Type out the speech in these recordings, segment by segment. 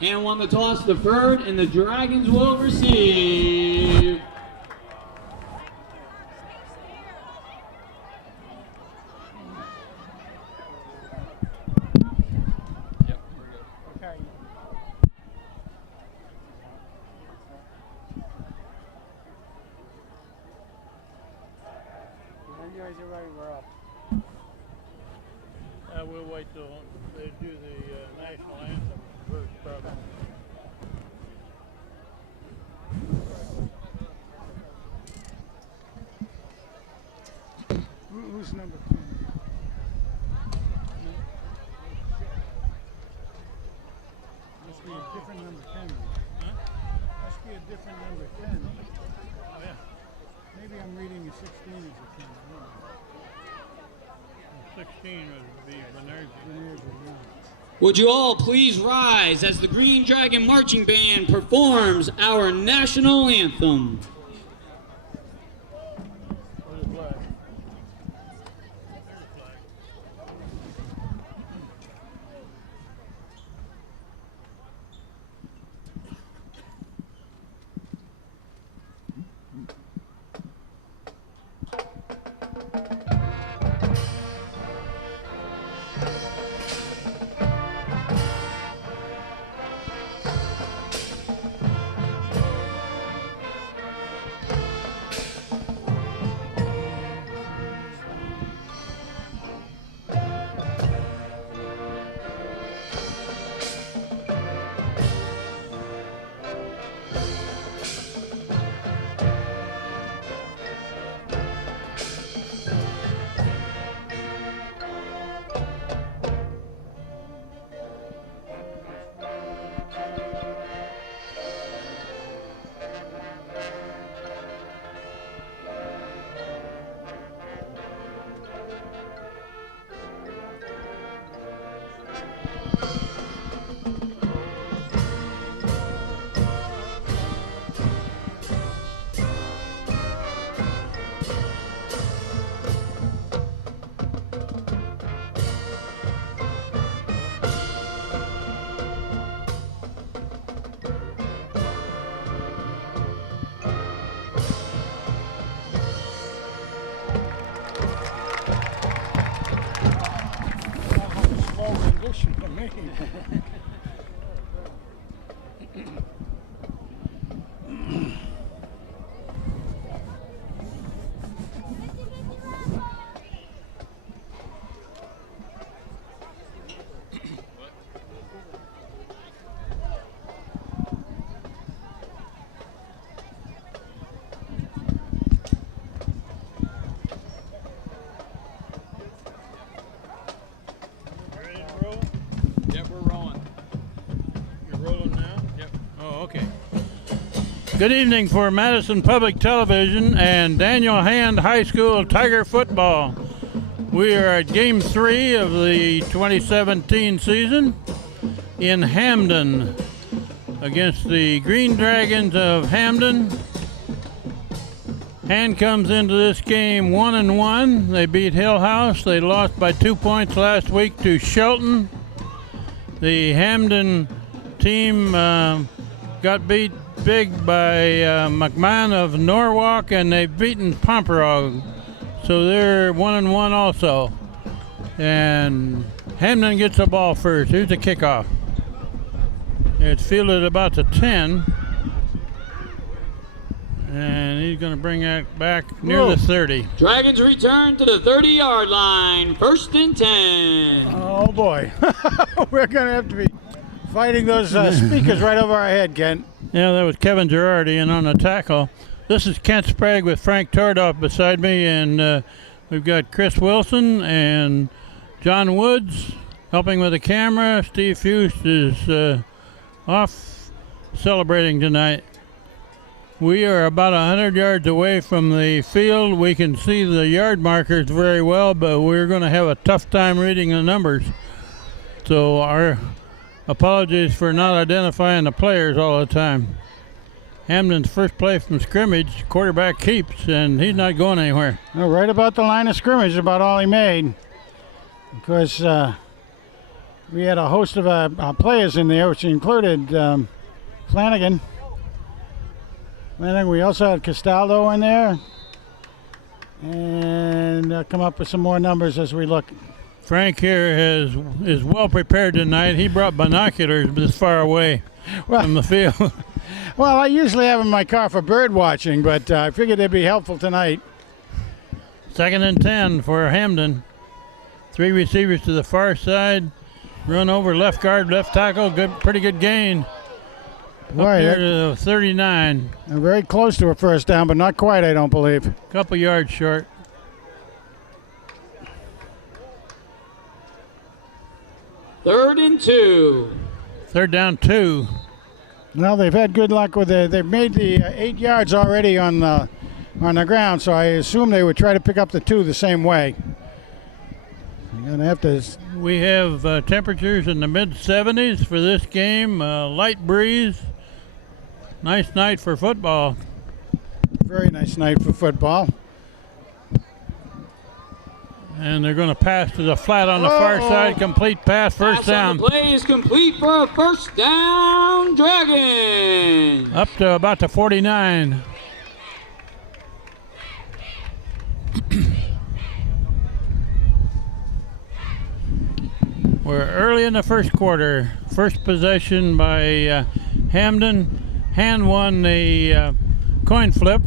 And won the toss deferred, and the Dragons will receive. We'll wait till they do the national anthem first, probably. Who's number 10? Must be a different number 10. Huh? Must be a different number 10. Oh, yeah. Maybe I'm reading a 16 as a 10. 16 would be Benergy. Would you all please rise as the Green Dragon Marching Band performs our national anthem. Where's the flag? For me. Good evening for Madison Public Television and Daniel Hand High School Tiger Football. We are at Game 3 of the 2017 season in Hamden against the Green Dragons of Hamden. Hand comes into this game 1-1. They beat Hill House. They lost by 2 points last week to Shelton. The Hamden team got beat big by McMahon of Norwalk, and they've beaten Pomperog, so they're 1-1 also. And Hamden gets the ball first. Here's the kickoff. It's fielded about the 10, and he's going to bring that back near the 30. Dragons return to the 30-yard line, 1st and 10. Oh boy, we're going to have to be fighting those speakers right over our head, Kent. Yeah, that was Kevin Girardi, and on the tackle. This is Kent Sprague with Frank Tordoff beside me, and we've got Chris Wilson and John Woods helping with the camera. Steve Fust is off celebrating tonight. We are about 100 yards away from the field. We can see the yard markers very well, but we're going to have a tough time reading the numbers. So our apologies for not identifying the players all the time. Hamden's first play from scrimmage, quarterback keeps, and he's not going anywhere. Well, right about the line of scrimmage is about all he made. Because We had a host of players in there, which included Flanagan. We also had Castaldo in there. And come up with some more numbers as we look. Frank here is well prepared tonight. He brought binoculars this far away from the field. Well, I usually have in my car for bird watching, but I figured it'd be helpful tonight. 2nd and 10 for Hamden. 3 receivers to the far side. Run over left guard, left tackle. Pretty good gain. Boy, up to 39. Very close to a first down, but not quite, I don't believe. Couple yards short. Third and 2. 3rd down 2. Well, they've had good luck with it. They've made the 8 yards already on the ground, so I assume they would try to pick up the 2 the same way. You're gonna have to. We have temperatures in the mid-70s for this game. Light breeze. Nice night for football. Very nice night for football. And they're going to pass to the flat on the far side. Complete pass, first down. Play is complete for a first down, Dragons. Up to about the 49. We're early in the first quarter. First possession by Hamden. Hand won the coin flip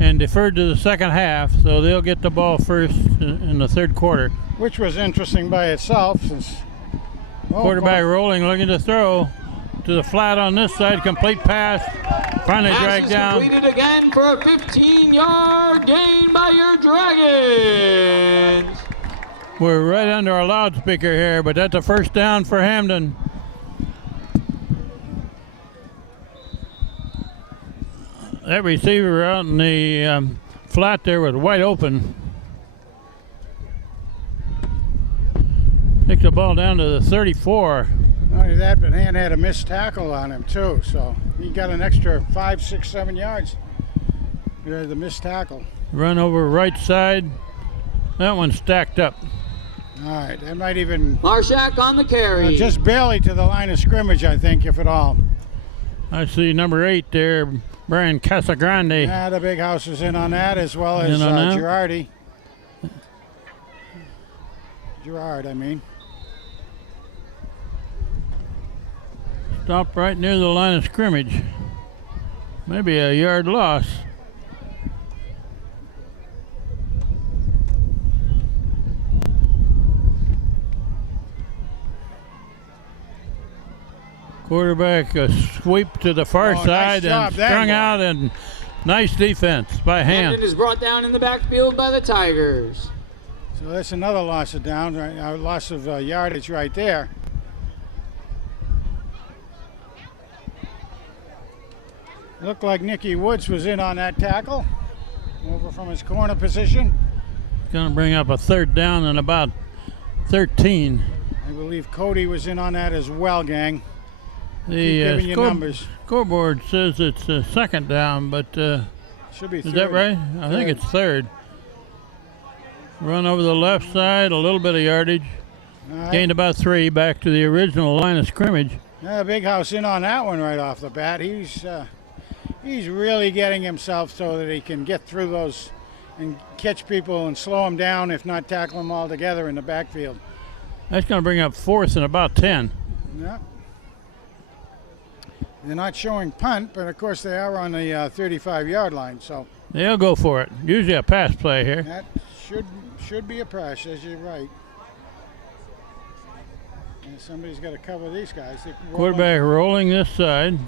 and deferred to the second half, so they'll get the ball first in the third quarter. Which was interesting by itself. Since quarterback rolling, looking to throw to the flat on this side. Complete pass. Finally dragged down. Completed again for a 15-yard gain by your Dragons. We're right under our loudspeaker here, but that's a first down for Hamden. That receiver out in the flat there was wide open. Took the ball down to the 34. Not only that, but Hand had a missed tackle on him too, so he got an extra 5, 6, 7 yards. The missed tackle. Run over right side. That one stacked up. All right, that might even... Marshak on the carry. Just barely to the line of scrimmage, I think, if at all. I see number 8 there, Brian Casagrande. Yeah, the big house is in on that, as well as Girardi. Girard, I mean. Stopped right near the line of scrimmage. Maybe a yard loss. Quarterback a sweep to the far side and strung out, and nice defense by Hand. Hamden is brought down in the backfield by the Tigers. So that's another loss of down, loss of yardage right there. Looked like Nicky Woods was in on that tackle, over from his corner position. Going to bring up a third down and about 13. I believe Cody was in on that as well, gang. The scoreboard says it's a second down, but should be third. Is that right? I think it's third. Run over the left side, a little bit of yardage. Right. Gained about 3 back to the original line of scrimmage. Yeah, Big House in on that one right off the bat. He's really getting himself so that he can get through those and catch people and slow them down, if not tackle them all together in the backfield. That's going to bring up 4th and about 10. Yeah. They're not showing punt, but of course they are on the 35-yard line, so they'll go for it. Usually a pass play here. That should be a pass, as you're right. And somebody's got to cover these guys. Quarterback rolling this side,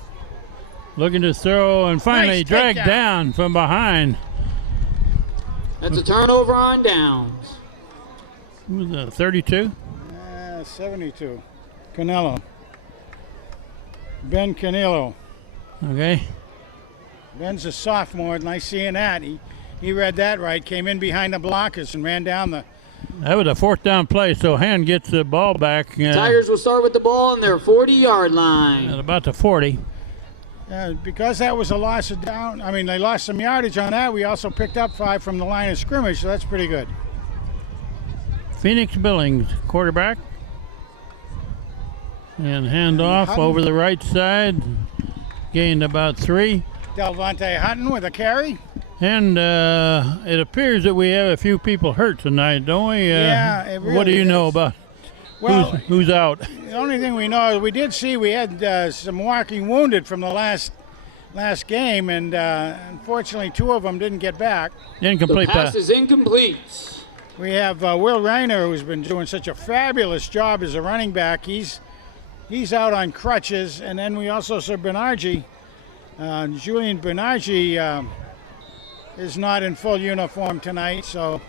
looking to throw, and finally dragged down from behind. That's a turnover on downs. Who's that, 32? 72. Canelo. Ben Canelo. Okay. Ben's a sophomore. Nice seeing that. He read that right. Came in behind the blockers and ran down the. That was a 4th down play, so Hand gets the ball back. Tigers will start with the ball on their 40-yard line. At about the 40. Because that was a loss of down. I mean, they lost some yardage on that. We also picked up 5 from the line of scrimmage, so that's pretty good. Phoenix Billings, quarterback. And handoff Hutton. over the right side. Gained about 3. Delvante Hutton with a carry. And it appears that we have a few people hurt tonight, don't we? Yeah, it really what do you know is. about Well, who's out? the only thing we know is we did see we had some walking wounded from the last game, and unfortunately 2 of them didn't get back. Incomplete The pass pass. is incomplete. We have Will Reiner, who's been doing such a fabulous job as a running back. He's out on crutches, and then we also saw Bernardi. Julian Bernardi is not in full uniform tonight, so.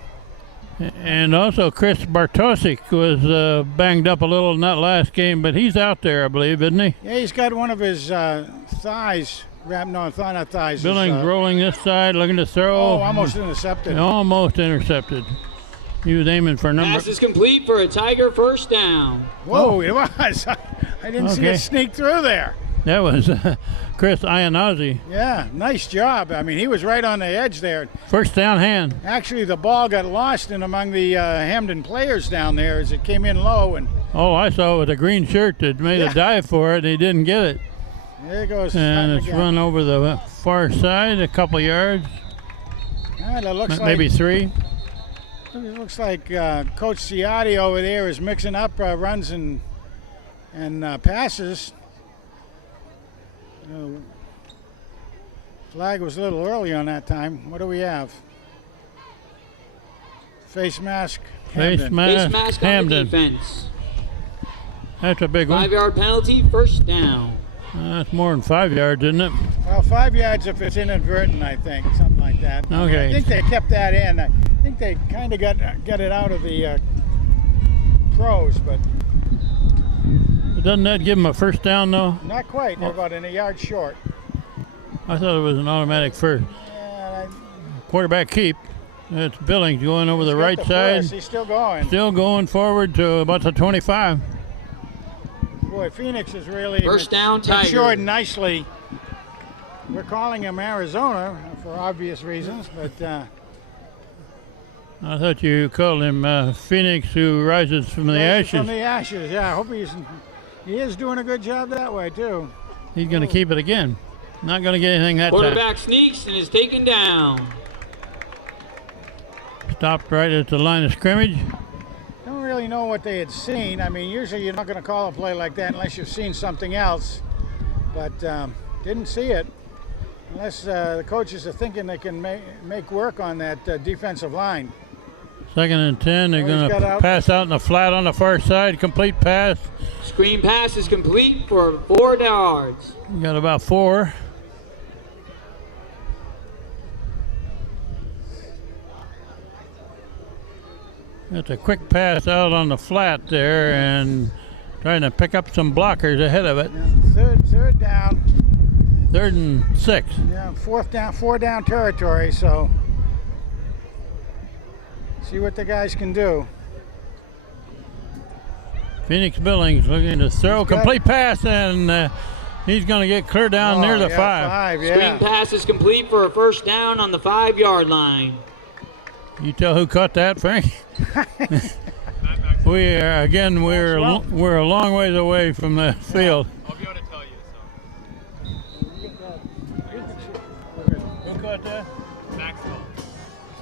And also Chris Bartosik was banged up a little in that last game, but he's out there, I believe, isn't he? Yeah, he's got one of his thighs wrapped. No, not thighs. Billings rolling this side, looking to throw. Oh, almost intercepted. Almost intercepted. He was aiming for number. Pass is complete for a Tiger first down. Whoa, it was. I didn't see it sneak through there. That was Chris Iannazzi. Yeah, nice job. I mean, he was right on the edge there. First down hand. Actually, the ball got lost in among the Hamden players down there as it came in low. And Oh, I saw it with a green shirt that made a dive for it, and he didn't get it. there goes. And Hutton it's again. run over the far side, a couple yards, And it looks maybe like, 3. It looks like Coach Ciotti over there is mixing up runs and passes. Flag was a little early on that time. What do we have? Face mask. Face Hamden. mask, Face mask on the Hamden. defense. That's a big one. 5-yard penalty, first down. That's more than 5 yards, isn't it? Well, 5 yards if it's inadvertent, I think, something like that. Okay. I think they kept that in. I think they kind of got it out of the pros, but Doesn't that give him a first down, though? not quite. They're about a yard short. I thought it was an automatic first. Yeah, Quarterback keep. It's Billings going over the he's got right the side. first. He's still going. Still going forward to about the 25. Boy, Phoenix is really First down, Tiger. matured nicely. We're calling him Arizona for obvious reasons, but I thought you called him Phoenix, who rises from the ashes. From the ashes, yeah. I hope he is doing a good job that way too. He's going to keep it again. Not going to get anything that time. Quarterback sneaks and is taken down. Stopped right at the line of scrimmage. Don't really know what they had seen. I mean, usually you're not going to call a play like that unless you've seen something else. But didn't see it. Unless the coaches are thinking they can make work on that defensive line. 2nd and 10. They're Oh, going he's got to out. pass out in the flat on the far side. Complete pass. Screen pass is complete for 4 yards. You got about 4. That's a quick pass out on the flat there and trying to pick up some blockers ahead of it. Yeah, third down. 3rd and 6. Yeah, 4 down territory. So see what the guys can do. Phoenix Billings looking to throw. Complete pass, and he's going to get clear down near the 5. 5, yeah. Screen pass is complete for a first down on the 5-yard line. You tell who caught that, Frank? We're a long ways away from the field. I'll be able to tell you. Who caught that? Maxwell.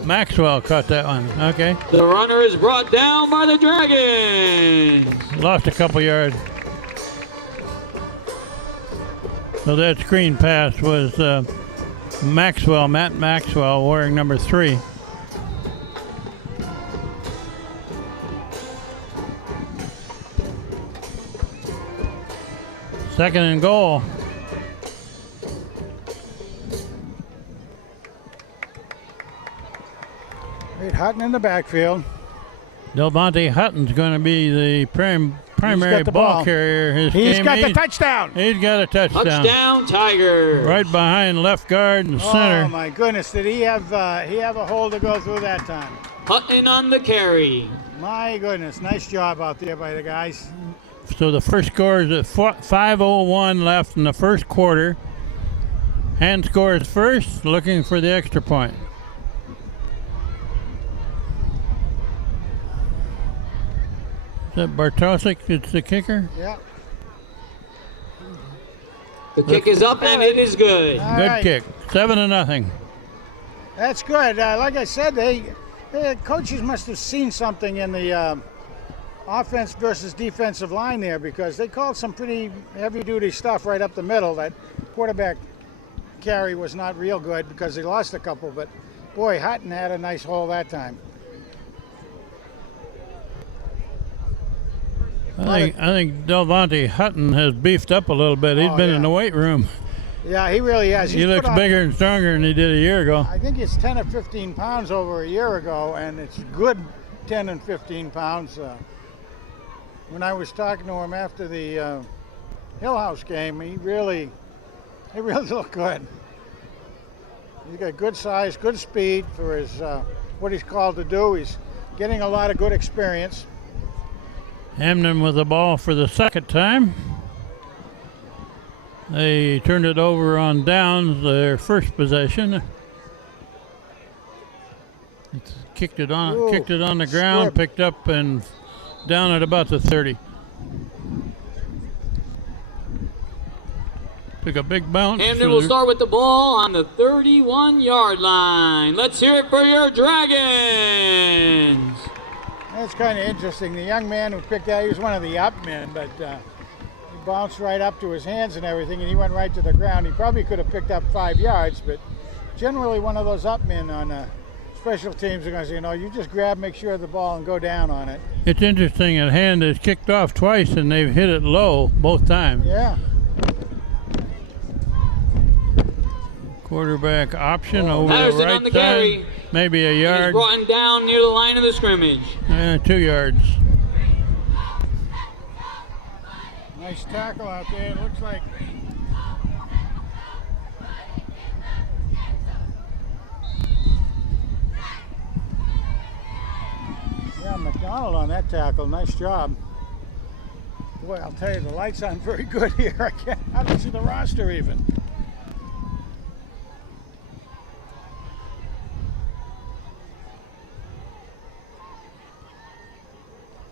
Maxwell caught that one. Okay. The runner is brought down by the Dragons. Lost a couple yards. So that screen pass was Matt Maxwell, wearing number 3. Second and goal. Great Hutton in the backfield. Delvante Hutton's going to be the primary the ball ball. carrier. He's got the touchdown. He's got a touchdown. Touchdown, Tiger. Right behind left guard and center. Oh my goodness! Did he have a hole to go through that time? Hutton on the carry. My goodness! Nice job out there by the guys. So the first score is at 5:01 left in the first quarter. Hand scores first, looking for the extra point. Is that Bartosik? It's the kicker. Yeah. The kick is up and it is good. All Good right. kick. 7-0. That's good. Like I said, the coaches must have seen something in the offense versus defensive line there, because they called some pretty heavy-duty stuff right up the middle. That quarterback carry was not real good because they lost a couple, but boy, Hutton had a nice hole that time. I think Delvonte Hutton has beefed up a little bit. He's been in the weight room. Yeah, he really has. He looks bigger and stronger than he did a year ago. I think it's 10 or 15 pounds over a year ago, and it's good 10 and 15 pounds. When I was talking to him after the Hill House game, he really looked good. He's got good size, good speed for his what he's called to do. He's getting a lot of good experience. Hamden with the ball for the second time. They turned it over on downs, their first possession. Kicked it on the ground, squib. picked up and down at about the 30. Took a big bounce. Hamden will start with the ball on the 31-yard line. Let's hear it for your Dragons. That's kind of interesting. The young man who picked that, he was one of the up men, but he bounced right up to his hands and everything, and he went right to the ground. He probably could have picked up 5 yards, but generally one of those up men on special teams are going to say, you just grab, make sure of the ball, and go down on it. It's interesting, a hand has kicked off twice, and they've hit it low both times. Yeah. Quarterback option over the Patterson right on the side. carry. Maybe a He's yard. brought him down near the line of the scrimmage. 2 yards. Nice tackle out there. It looks like McDonald on that tackle. Nice job. Boy, I'll tell you, the lights aren't very good here. I don't see the roster even.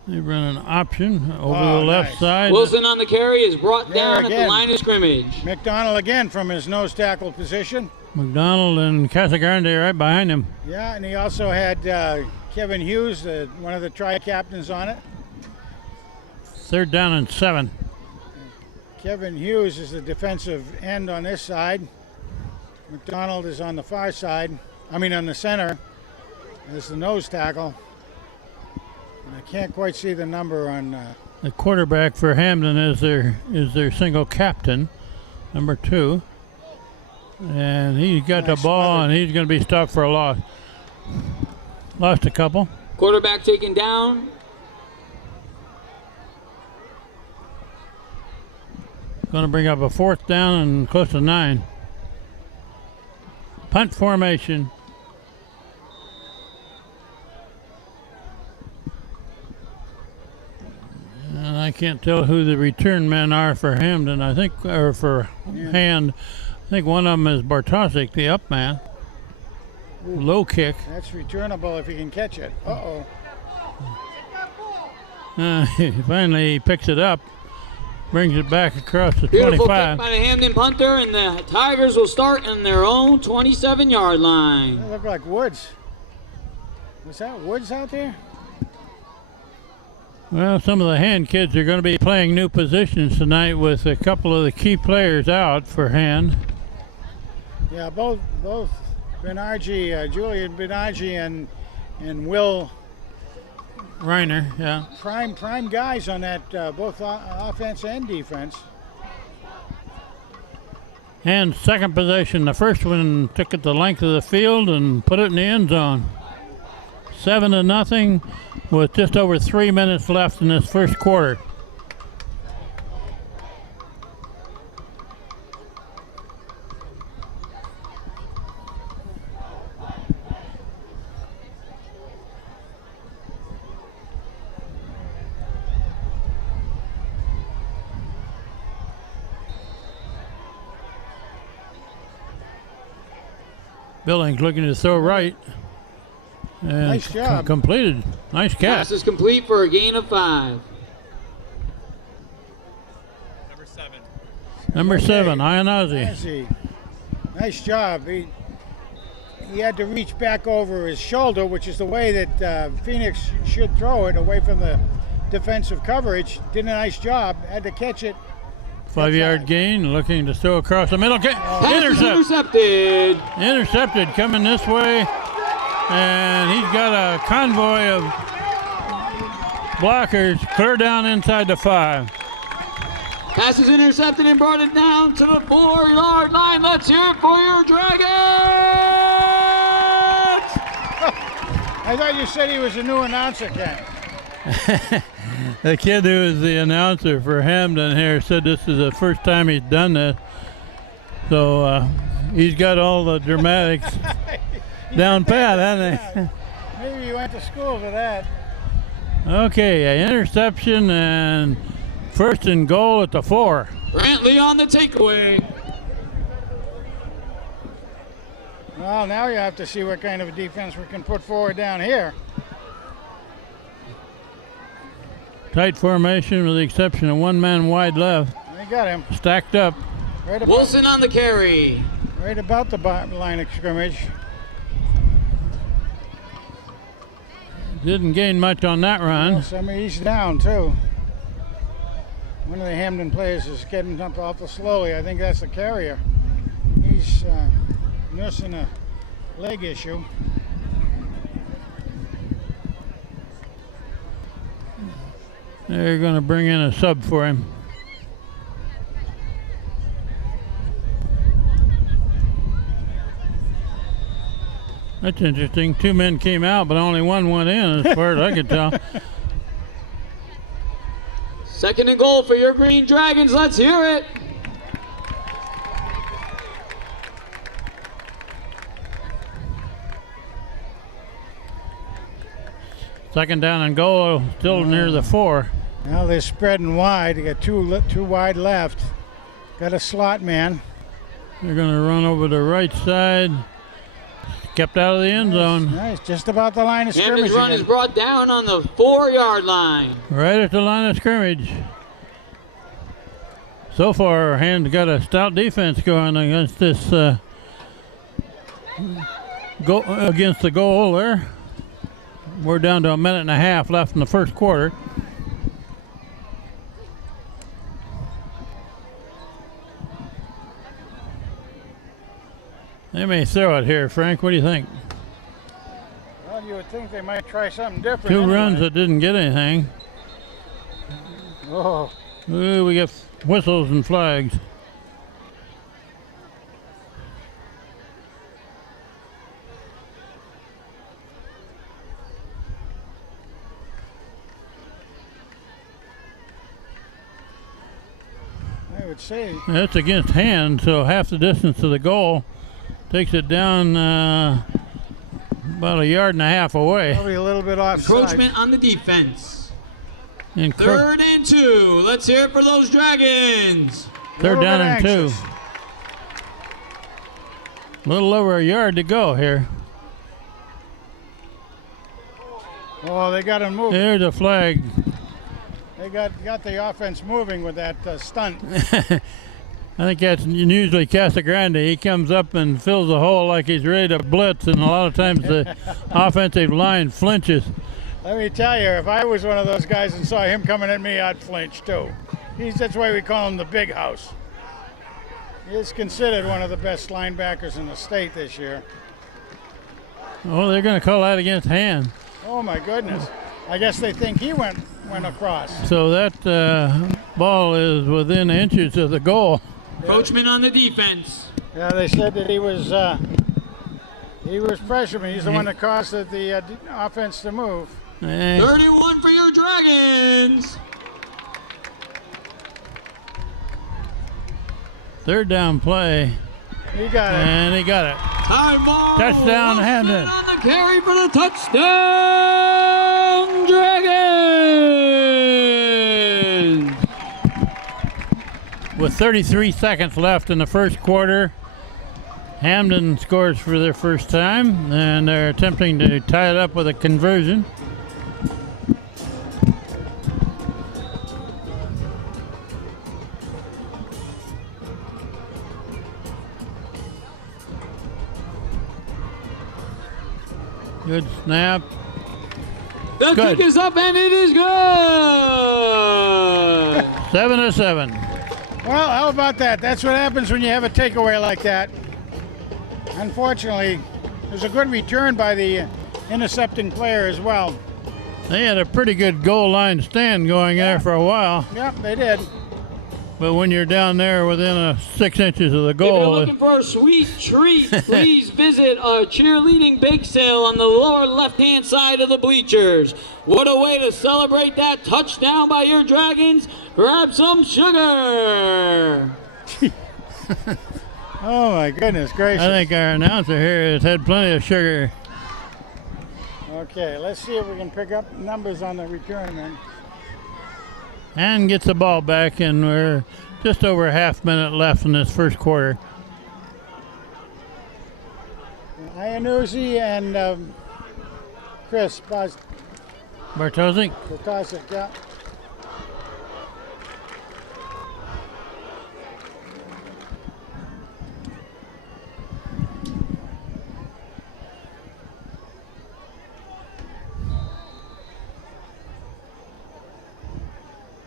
They run an option over the left nice. side. Wilson on the carry is brought There down at the again. line of scrimmage. McDonald again from his nose tackle position. McDonald and Casagrande right behind him. Yeah, and he also had Kevin Hughes, one of the tri-captains on it. 3rd down and 7. Kevin Hughes is the defensive end on this side. McDonald is on the far side. On the center. This is the nose tackle. And I can't quite see the number on. The quarterback for Hamden is their single captain, number 2. And he's got the ball, and he's going to be stopped for a loss. Lost a couple. Quarterback taken down. Going to bring up a 4th down and close to 9. Punt formation. And I can't tell who the return men are for Hamden. I think, or for Hand. I think one of them is Bartosik, the up man. Low kick. That's returnable if he can catch it. Uh-oh. Finally, he picks it up, brings it back across the Beautiful 25. kick by the Hamden punter, and the Tigers will start on their own 27-yard line. They look like Woods. Was that Woods out there? Well, some of the Hand kids are going to be playing new positions tonight with a couple of the key players out for Hand. Yeah, both Benarji, Julian Benarji and Will Reiner, yeah. prime guys on that both offense and defense. And second possession, the first one took it the length of the field and put it in the end zone. 7-0 with just over 3 minutes left in this first quarter. Billings looking to throw right. And Nice job. Completed. Nice catch. Pass is complete for a gain of 5. Number 7. Number 7, Ionazzi. Nancy. Nice job. He had to reach back over his shoulder, which is the way that Phoenix should throw it, away from the defensive coverage. Did a nice job. Had to catch it. 5-yard gain, looking to throw across the middle. Intercepted. Intercepted, coming this way. And he's got a convoy of blockers clear down inside the 5. Pass is intercepted and brought it down to the 4-yard line. Let's hear it for your Dragons! I thought you said he was a new announcer, Ken. The kid who is the announcer for Hamden here said this is the first time he's done this. So he's got all the dramatics down pat, hasn't he? Maybe you went to school for that. Okay, an interception and first and goal at the 4. Brantley on the takeaway. Well, now you have to see what kind of a defense we can put forward down here. Tight formation with the exception of one man wide left. They got him. Stacked up. Right about, Wilson on the carry. right about the line of scrimmage. Didn't gain much on that run. He's down too. One of the Hamden players is getting up awful slowly. I think that's the carrier. He's nursing a leg issue. They're going to bring in a sub for him. That's interesting. 2 men came out, but only one went in, as far as I could tell. Second and goal for your Green Dragons. Let's hear it. Second down and goal, still near the 4. Now they're spreading wide. They got two wide left. Got a slot man. They're going to run over the right side. Kept out of the end zone. Nice, just about the line of scrimmage. Hamden's run is brought down on the 4-yard line. Right at the line of scrimmage. So far, Hamden's got a stout defense going against this against the goal there. We're down to 1.5 minutes left in the first quarter. They may throw it here, Frank. What do you think? Well, you would think they might try something different. 2 anyway. runs that didn't get anything. Oh, Ooh, we got whistles and flags. I would say. That's against hand, so half the distance to the goal. Takes it down about 1.5 yards away. Probably a little bit offside. Encroachment on the defense. And 3rd and 2. Let's hear it for those Dragons. third down and 2. anxious. A little over 1 yard to go here. Oh, they got him moving. There's a flag. They got the offense moving with that stunt. I think that's usually Casagrande. He comes up and fills the hole like he's ready to blitz, and a lot of times the offensive line flinches. Let me tell you, if I was one of those guys and saw him coming at me, I'd flinch too. That's why we call him the Big House. He is considered one of the best linebackers in the state this year. Oh, they're going to call that against hand. Oh my goodness! I guess they think he went across. So that ball is within inches of the goal. Encroachment on the defense. Yeah, they said that he was freshman. He's the one that caused the offense to move. 31 for your Dragons. Third down play, He got it. and he got it. Timeout. Touchdown, Wilson Hamden. on the carry for the touchdown, Dragons. With 33 seconds left in the first quarter, Hamden scores for their first time, and they're attempting to tie it up with a conversion. Good snap. The Good. kick is up and it is good. 7-7. Well, how about that? That's what happens when you have a takeaway like that. Unfortunately, there's a good return by the intercepting player as well. They had a pretty good goal line stand going there for a while. Yep, they did. But when you're down there within 6 inches of the If you're goal, looking for a sweet treat, please visit our cheerleading bake sale on the lower left-hand side of the bleachers. What a way to celebrate that touchdown by your Dragons. Grab some sugar. Oh, my goodness gracious. I think our announcer here has had plenty of sugar. Okay, let's see if we can pick up numbers on the return then. And gets the ball back, and we're just over a half minute left in this first quarter. Iannuzzi and Chris Bartosic. Bartosic, yeah.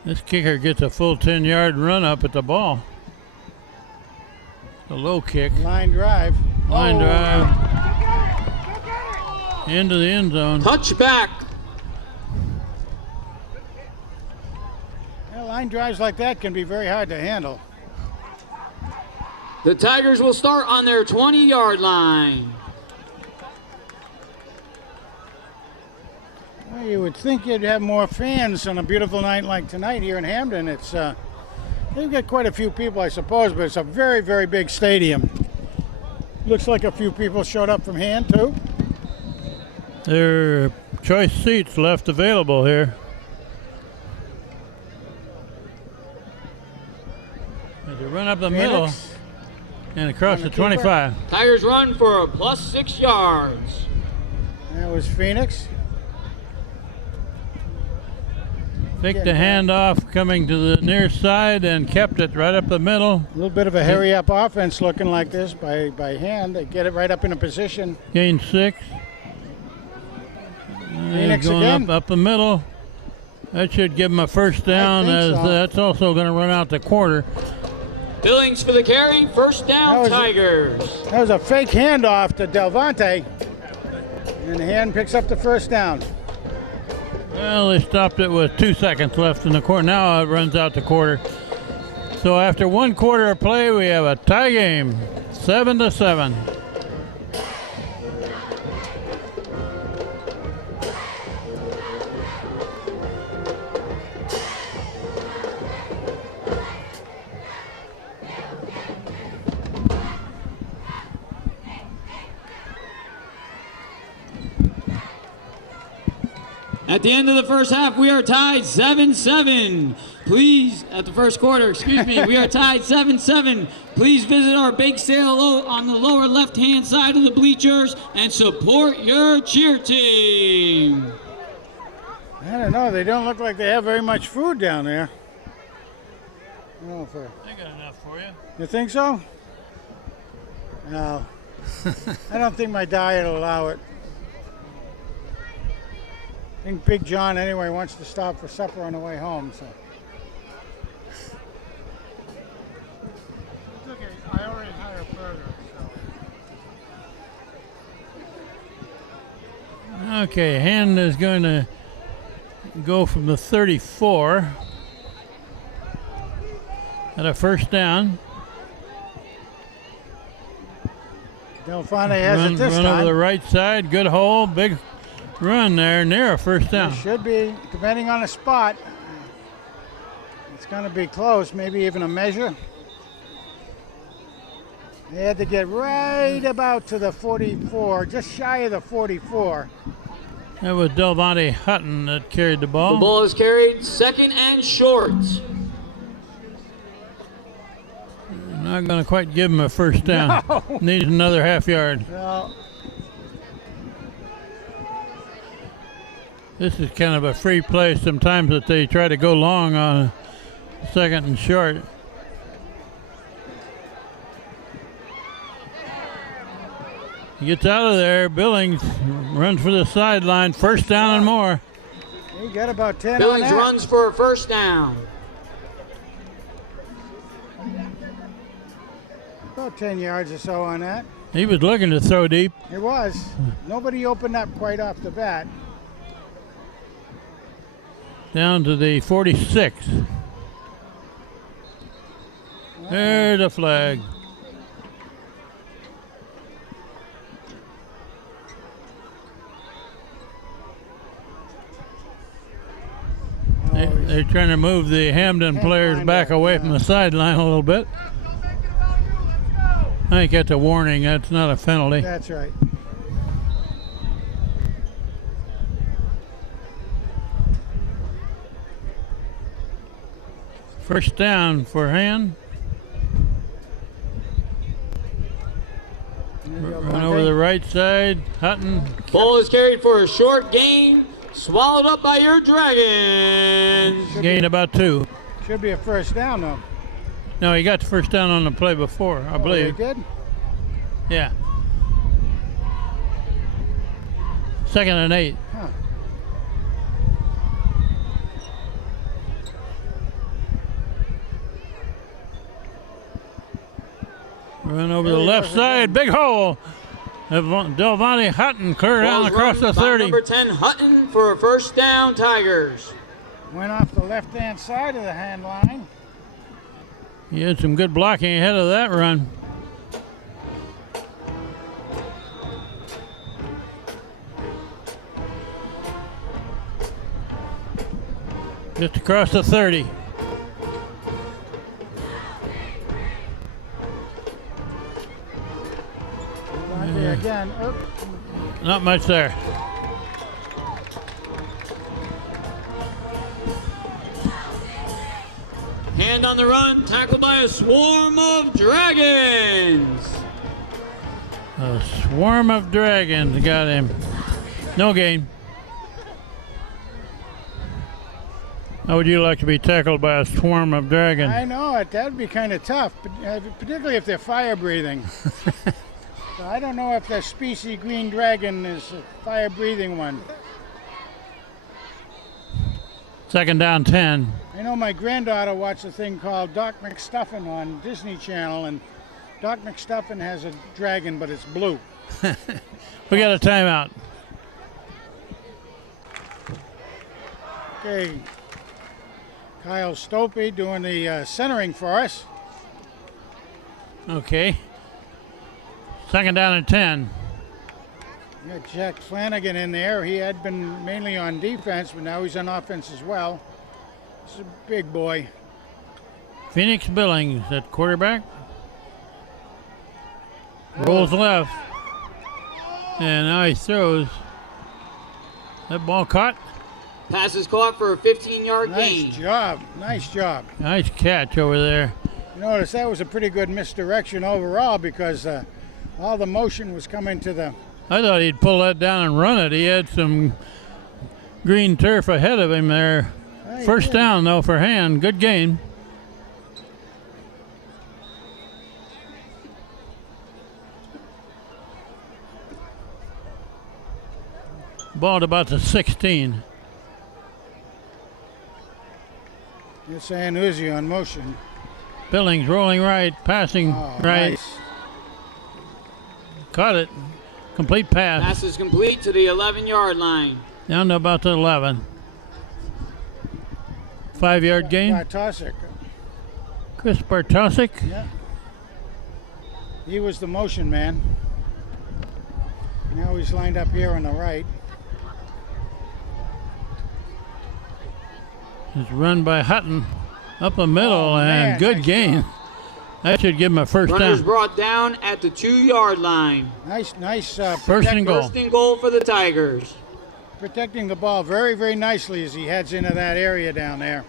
This kicker gets a full 10-yard run up at the ball. A low kick. Line drive. Line drive. Into the end zone. Touchback. Yeah, line drives like that can be very hard to handle. The Tigers will start on their 20-yard line. Well, you would think you'd have more fans on a beautiful night like tonight here in Hamden. It's they've got quite a few people, I suppose, but it's a very, very big stadium. Looks like a few people showed up from Hand too. There are choice seats left available here. As they run up the middle and across the 25. Tigers run for a plus 6 yards. That was Phoenix. Picked the handoff coming to the near side and kept it right up the middle. A little bit of a hurry-up offense looking like this by Hand. They get it right up in a position. Gained 6. Phoenix Going again. up the middle. That should give them a first down, think as so. that's also going to run out the quarter. Billings for the carry. First down, Tigers. That was a fake handoff to Delvante. And Hand picks up the first down. Well, they stopped it with 2 seconds left in the quarter. Now it runs out the quarter. So after 1 quarter of play, we have a tie game, 7-7. At the end of the first half, we are tied 7-7. Please, at the first quarter, excuse me, we are tied 7-7. Please visit our bake sale on the lower left-hand side of the bleachers and support your cheer team. I don't know. They don't look like they have very much food down there. I don't know if They got enough for you. you think so? No. I don't think my diet will allow it. I think Big John anyway wants to stop for supper on the way home. So. It's okay. I already had a burger. So. Okay, Hand is going to go from the 34 at a first down. Delfante has it this run over time. the right side, good hole, big run there, near a first down. It should be, depending on the spot. It's going to be close, maybe even a measure. They had to get right about to the 44, just shy of the 44. That was Delvante Hutton that carried the ball. The ball is carried second and short. Not going to quite give him a first down. No. Needs another half yard. Well, This is kind of a free play sometimes that they try to go long on second and short. He gets out of there. Billings runs for the sideline. First down and more. He got about 10 Billings on that. runs for a first down. About 10 yards or so on that. He was looking to throw deep. It was. Nobody opened up quite off the bat. Down to the 46. There's a flag. They're trying to move the Hamden players back away from the sideline a little bit. I think that's a warning. That's not a penalty. That's right. First down for Hand. Run over the right side. Hutton. Ball is carried for a short gain. Swallowed up by your Dragons. Gained about 2. Should be a first down, though. No, he got the first down on the play before, I believe. He did? Yeah. 2nd and 8. Huh. Run over the left side. Big hole. Delvante Hutton clear down across the 30. Number 10 Hutton for a first down, Tigers. Went off the left-hand side of the hand line. He had some good blocking ahead of that run. Just across the 30. Again. Oh. Not much there. Hand on the run, tackled by a swarm of Dragons. A swarm of Dragons got him. No gain. How would you like to be tackled by a swarm of Dragons? I know it. That'd be kind of tough, particularly if they're fire breathing. So I don't know if the species green dragon is a fire breathing one. 2nd down 10. I know my granddaughter watched a thing called Doc McStuffin on Disney Channel, and Doc McStuffin has a dragon, but it's blue. We got a timeout. Okay, Kyle Stopey doing the centering for us. Okay. 2nd down and 10. We got Jack Flanagan in there. He had been mainly on defense, but now he's on offense as well. He's a big boy. Phoenix Billings at quarterback. Rolls left. And now he throws. That ball caught. Pass is caught for a 15-yard gain. Nice job. Nice job. Nice catch over there. You notice that was a pretty good misdirection overall because all the motion was coming to the... I thought he'd pull that down and run it. He had some green turf ahead of him there. First down, though, for Hand. Good gain. Ball at about the 16. It's San Uzi on motion. Billings rolling right, passing right. Nice. Caught it. Complete pass. Pass is complete to the 11-yard line. Down to about the 11. 5-yard gain. Bartosik. Chris Bartosik. Yeah. He was the motion man. Now he's lined up here on the right. It's run by Hutton up the middle, and man, good nice gain. job. That should give him a first Runners down. brought down at the 2-yard line. Nice. First and goal. First and goal for the Tigers. Protecting the ball very, very nicely as he heads into that area down there.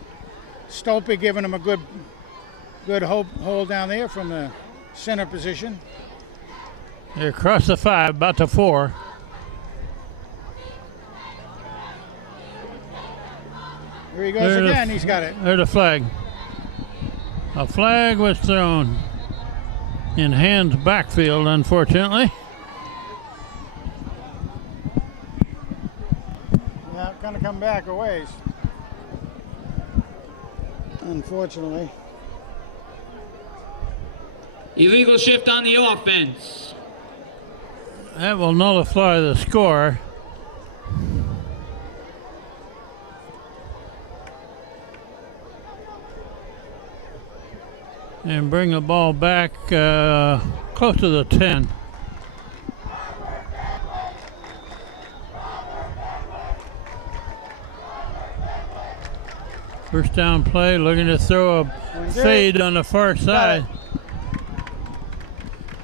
Stopey giving him a good hold down there from the center position. They're across the 5, about the 4. Here he goes again. He's got it. There's a flag. A flag was thrown in Hand's backfield, unfortunately. come back a ways. Unfortunately. Illegal shift on the offense. That will nullify the score. And bring the ball back close to the 10. First down play, looking to throw a fade on the far side.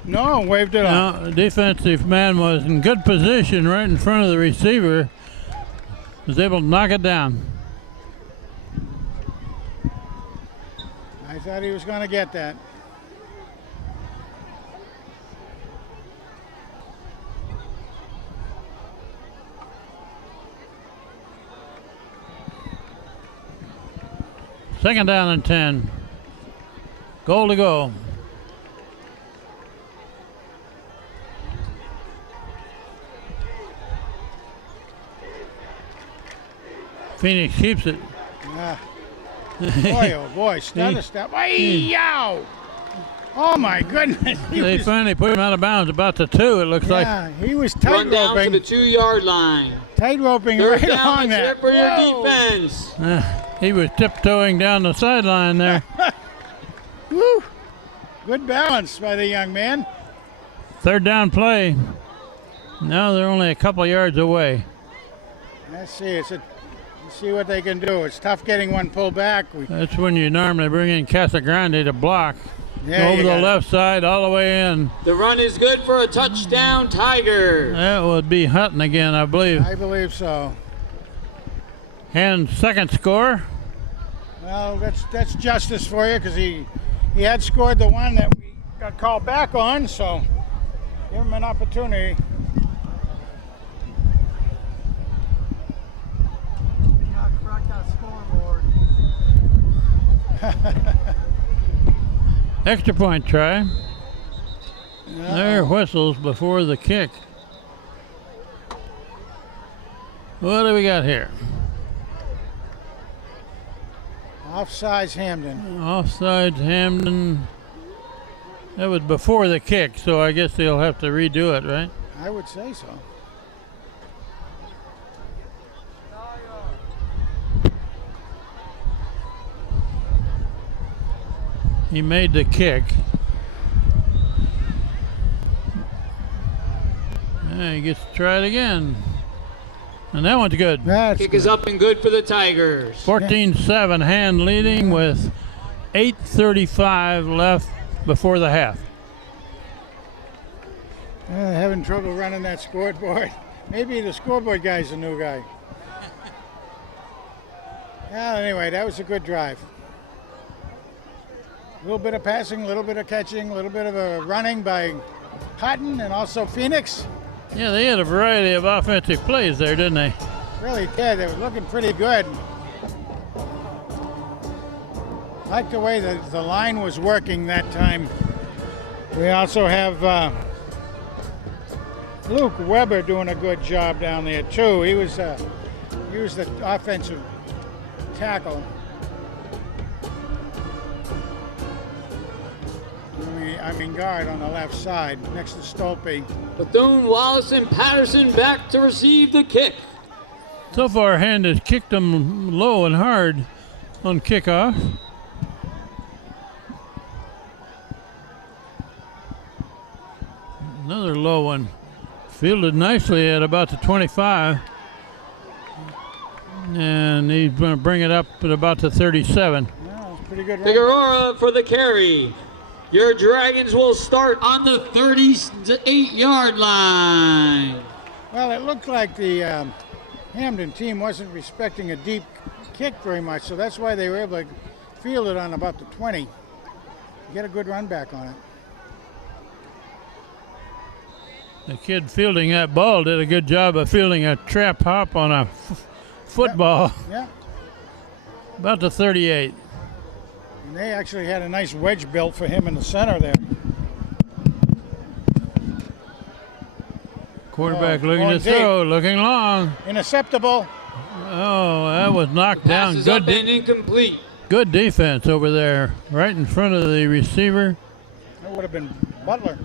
No, waved it off. No, the defensive man was in good position right in front of the receiver. Was able to knock it down. I thought he was going to get that. Second down and 10. Goal to go. Phoenix keeps it. Boy, oh boy, stutter step. Yow! Oh my goodness. They finally put him out of bounds about the 2, it looks like. Yeah, he was Run down to the tight-roping. 2-yard line. Tight-roping Third right down on and that. 10 for your Whoa. defense. He was tiptoeing down the sideline there. Woo! Good balance by the young man. Third down play. Now they're only a couple yards away. Let's see. Let's see what they can do. It's tough getting one pulled back. That's when you normally bring in Casagrande to block. Yeah, Over you the got it. left side, all the way in. The run is good for a touchdown, Tigers. That would be Hutton again, I believe. I believe so. And second score. Well, that's justice for you because he had scored the one that we got called back on, so give him an opportunity. Not crack that scoreboard. Extra point try. There whistles before the kick. What do we got here? Offsides Hamden. Offside Hamden. That was before the kick, so I guess they'll have to redo it, right? I would say so. He made the kick. Yeah, he gets to try it again. And that one's good. That's Kick is up and good for the Tigers. 14-7, Hand leading with 8:35 left before the half. Having trouble running that scoreboard. Maybe the scoreboard guy's a new guy. Well, anyway, that was a good drive. A little bit of passing, a little bit of catching, a little bit of a running by Hutton and also Phoenix. Yeah, they had a variety of offensive plays there, didn't they? Really did. They were looking pretty good. Like the way the line was working that time. We also have Luke Weber doing a good job down there too. He was the offensive tackle. I mean guard on the left side next to Stolpe. Bethune, Wallace, and Patterson back to receive the kick. So far, Hand has kicked them low and hard on kickoff. Another low one. Fielded nicely at about the 25. And he's going to bring it up at about the 37. No, it's pretty good. Run. Figueroa for the carry. Your Dragons will start on the 38-yard line. Well, it looked like the Hamden team wasn't respecting a deep kick very much, so that's why they were able to field it on about the 20. Get a good run back on it. The kid fielding that ball did a good job of fielding a trap hop on a football. Yeah. About the 38. And they actually had a nice wedge built for him in the center there. Quarterback Oh, looking going to deep. throw, looking long. Interceptable. Oh, that was knocked down. Passes up and incomplete. Good defense over there, right in front of the receiver. That would have been Butler.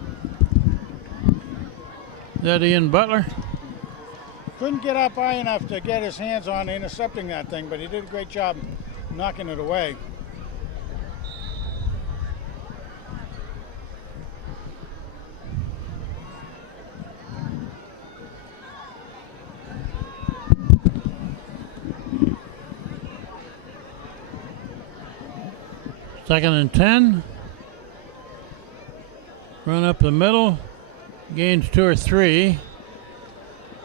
Is that Ian Butler? Couldn't get up high enough to get his hands on intercepting that thing, but he did a great job knocking it away. Second and 10. Run up the middle. Gains 2 or 3.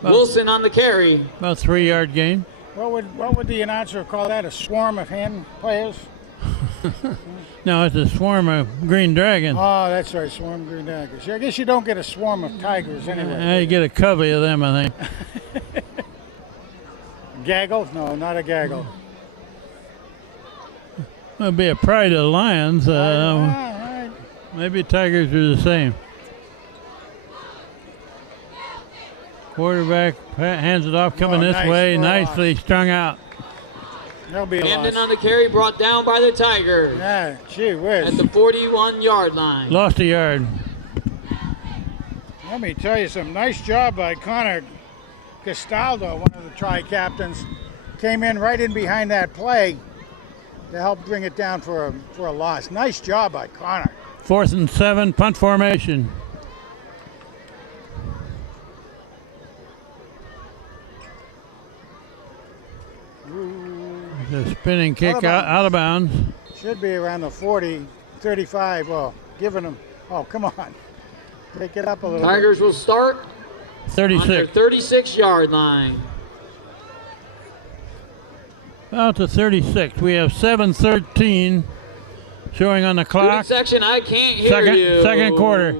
Wilson on the carry. About 3-yard gain. What would the announcer call that? A swarm of hand players? No, it's a swarm of green dragon. Oh, that's right, swarm of green dragons. I guess you don't get a swarm of tigers anyway. You get a covey of them, I think. Gaggle? No, not a gaggle. It'll be a pride of the lions. Right. Maybe tigers are the same. Quarterback hands it off, coming this nice way, throw. nicely strung out. That'll be a Hamden loss. on the carry, brought down by the Tigers Yeah, gee whiz. at the 41-yard line. Lost a yard. Let me tell you some nice job by Connor Castaldo, one of the tri-captains. Came in right in behind that play to help bring it down for a loss. Nice job by Connor. 4th and 7, punt formation. The spinning kick out of bounds. Should be around the 40, 35. Well, giving them. Oh, come on. Pick it up a little Tigers will start on their 36. 36-yard line. Out to 36. We have 7:13 showing on the clock. Student section, I can't hear you. Second quarter.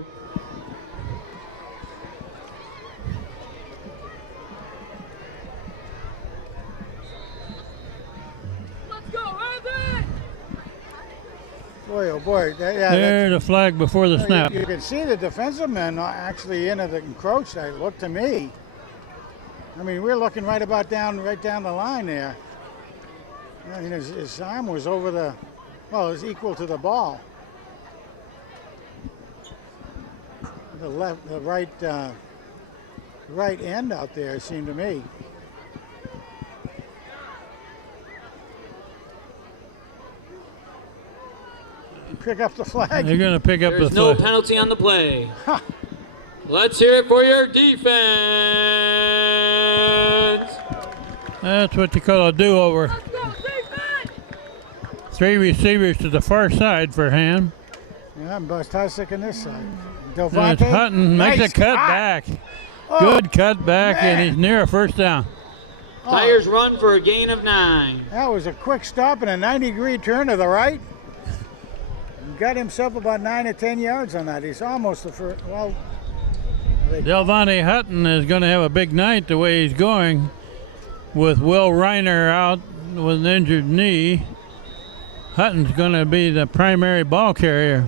Boy, oh boy. There's the flag before the snap. You can see the defensive men actually into the encroach. They look to me. I mean, we're looking right down the line there. I mean, his arm was over the, well, it was equal to the ball. The right end out there, it seemed to me. Pick up the flag. They're going to pick up There's the no flag. penalty on the play. Let's hear it for your defense. That's what you call a do-over. 3 receivers to the far side for Ham. Yeah, I'm Bostasek on this side. That's Delvante. Hutton makes Nice a cut cut. back. Oh, Good cut back, man. and he's near a first down. Tigers run for a gain of 9. That was a quick stop and a 90-degree turn to the right. He got himself about 9 or 10 yards on that. He's almost the first. Well, Delvante Hutton is going to have a big night the way he's going, with Will Reiner out with an injured knee. Hutton's going to be the primary ball carrier.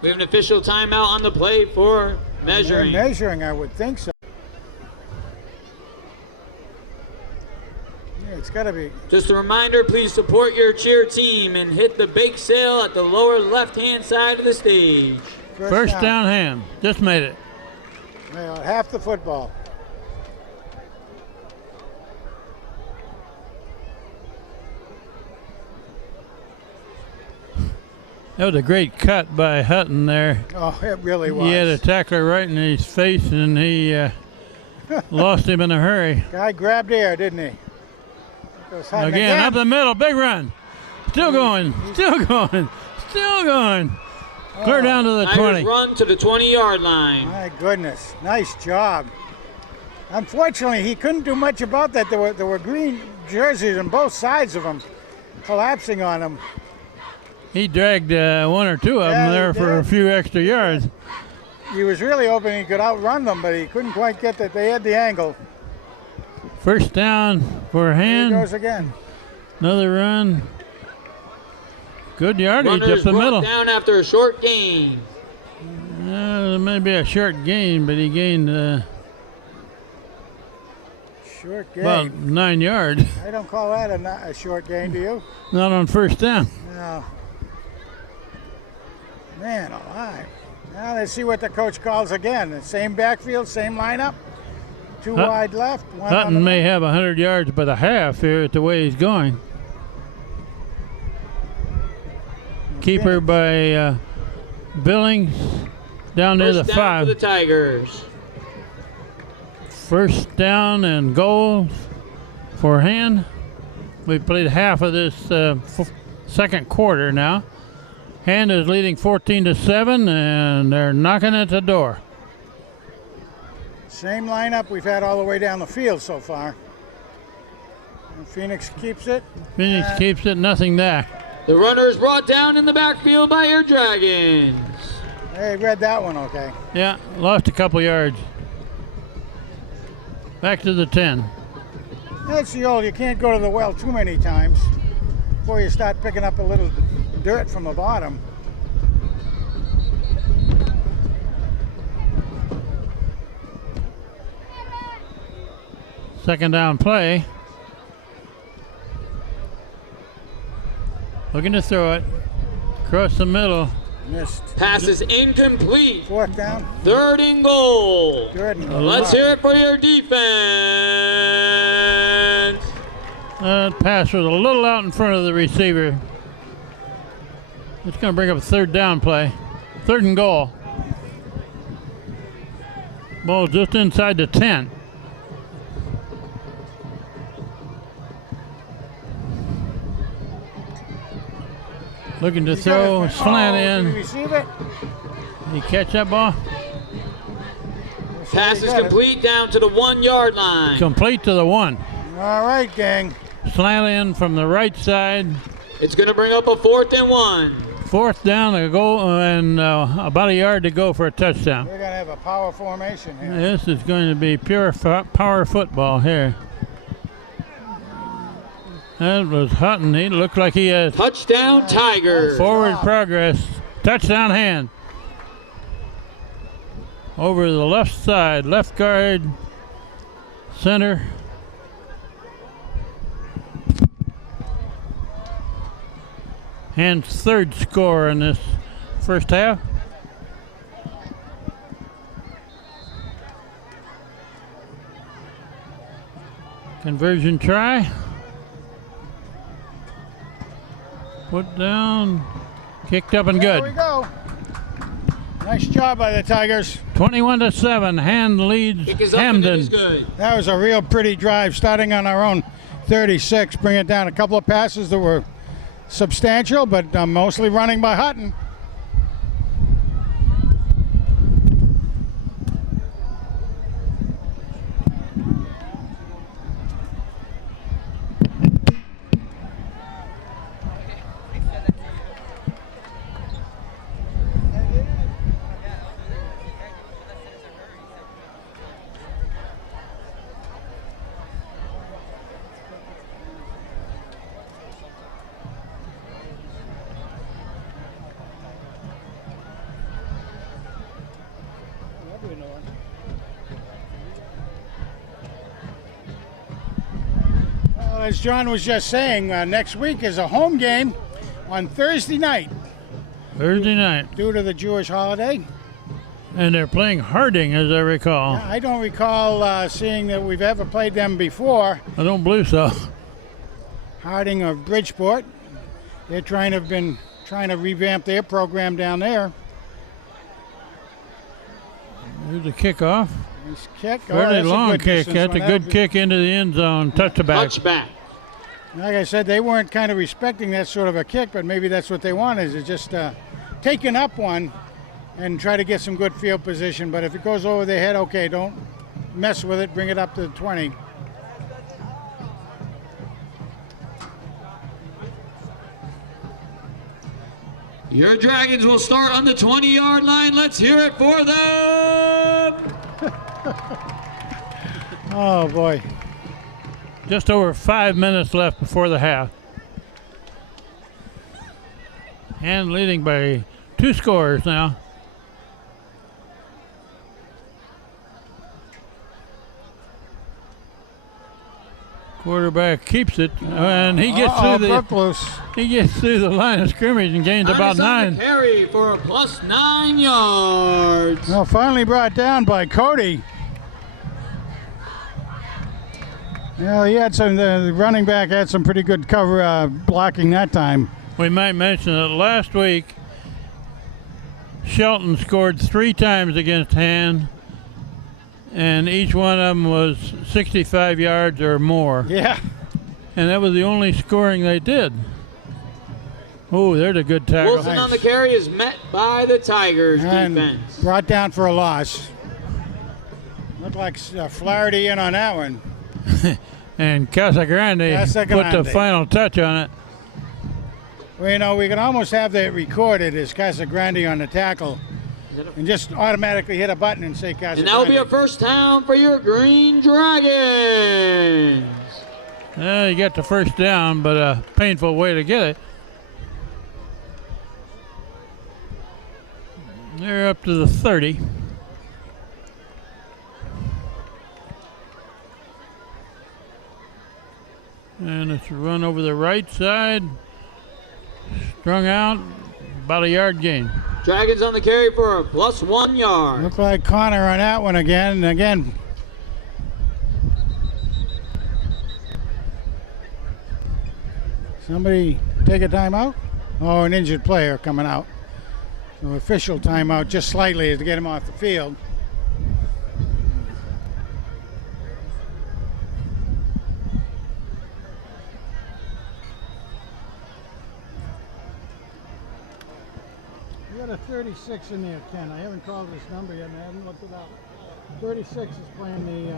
We have an official timeout on the play for measuring. measuring, I would think so. Yeah, it's got to be. Just a reminder, please support your cheer team and hit the bake sale at the lower left-hand side of the stage. First down Ham. Just made it. Well, half the football. That was a great cut by Hutton there. Oh, it really was. He had a tackler right in his face, and he lost him in a hurry. Guy grabbed air, didn't he? Goes Hutton Again, up the middle, big run. Still going, still going, still going. Clear down to the Tigers 20. run to the 20-yard line. My goodness, nice job. Unfortunately, he couldn't do much about that. There were green jerseys on both sides of him, collapsing on him. He dragged 1 or 2 of them there for a few extra yards. He was really hoping he could outrun them, but he couldn't quite get that. They had the angle. First down for Here he Hand. goes again. Another run. Good yardage Runners up the brought middle. down after a short gain. It may be a short gain, but he gained Short gain. about 9 yards. I don't call that a short gain, do you? Not on first down. No. Man alive. Now let's see what the coach calls again. The same backfield, same lineup. Two wide left. One on the Hutton may right. have 100 yards by the half here at the way he's going. Keeper by Billings down near the First down 5. for the Tigers. First down and goals for Hand. We played half of this second quarter now. Hand is leading 14-7, and they're knocking at the door. Same lineup we've had all the way down the field so far. And Phoenix keeps it. Phoenix keeps it, nothing there. The runner is brought down in the backfield by your Dragons. Hey, read that one okay. Yeah, lost a couple yards. Back to the 10. That's the old, you can't go to the well too many times before you start picking up a little dirt from the bottom. Second down play. Looking to throw it. Across the middle. Missed. Pass is incomplete. Fourth down. Third and goal. Good. Let's hear it for your defense. That pass was a little out in front of the receiver. It's going to bring up a third down play. Third and goal. Ball just inside the 10. Looking to throw, slant Did he in. receive it? Did he catch that ball? Pass is complete down to the 1 yard line. Complete to the 1. All right, gang. Slant in from the right side. It's going to bring up a 4th and 1. Fourth down to go, and about a yard to go for a touchdown. We're going to have a power formation here. This is going to be pure power football here. That was Hutton. He looked like he had Touchdown, Tigers. forward progress. Touchdown Hand. Over the left side, left guard, center. Hand's third score in this first half. Conversion try. Put down, kicked up and There good. we go. Nice job by the Tigers. 21-7, Hand leads Kick is up and it Hamden. is good. That was a real pretty drive, starting on our own 36, bringing it down a couple of passes that were substantial, but mostly running by Hutton. Well, as John was just saying, next week is a home game on Thursday night Thursday night. due to the Jewish holiday. And they're playing Harding, as I recall. I don't recall seeing that we've ever played them before. I don't believe so. Harding of Bridgeport. They're trying to revamp their program down there. Here's a kickoff. Nice kick. Fairly that's a long good kick. distance That's a one. good kick into the end zone. Touchback. Touchback. Like I said, they weren't kind of respecting that sort of a kick, but maybe that's what they want is just taking up one and try to get some good field position. But if it goes over their head, okay, don't mess with it. Bring it up to the 20. Your Dragons will start on the 20-yard line. Let's hear it for them. Oh, boy. Just over 5 minutes left before the half. And leading by 2 scores now. Quarterback keeps it, and he gets broke loose. he gets through the line of scrimmage and gains about Hines on 9. the carry for a plus 9 yards. Well, finally brought down by Cody. Yeah, he had some. The running back had some pretty good cover blocking that time. We might mention that last week Shelton scored 3 times against Han, and each one of them was 65 yards or more. Yeah. And that was the only scoring they did. Oh, there's a good tackle. Wilson on the carry is met by the Tigers And defense. brought down for a loss. Looked like Flaherty in on that one. And Casagrande put the final touch on it. Well, you know, we can almost have that recorded as Casagrande on the tackle and just automatically hit a button and say Casagrande. And that will be a first down for your Green Dragons. You got the first down, but a painful way to get it. They're up to the 30. And it's a run over the right side. Strung out, about a yard gain. Dragons on the carry for a plus 1 yard. Looked like Connor on that one again and again. Somebody take a timeout? Oh, an injured player coming out. So official timeout just slightly to get him off the field. We got a 36 in there, Ken. I haven't called this number yet, and I haven't looked it up. 36 is playing the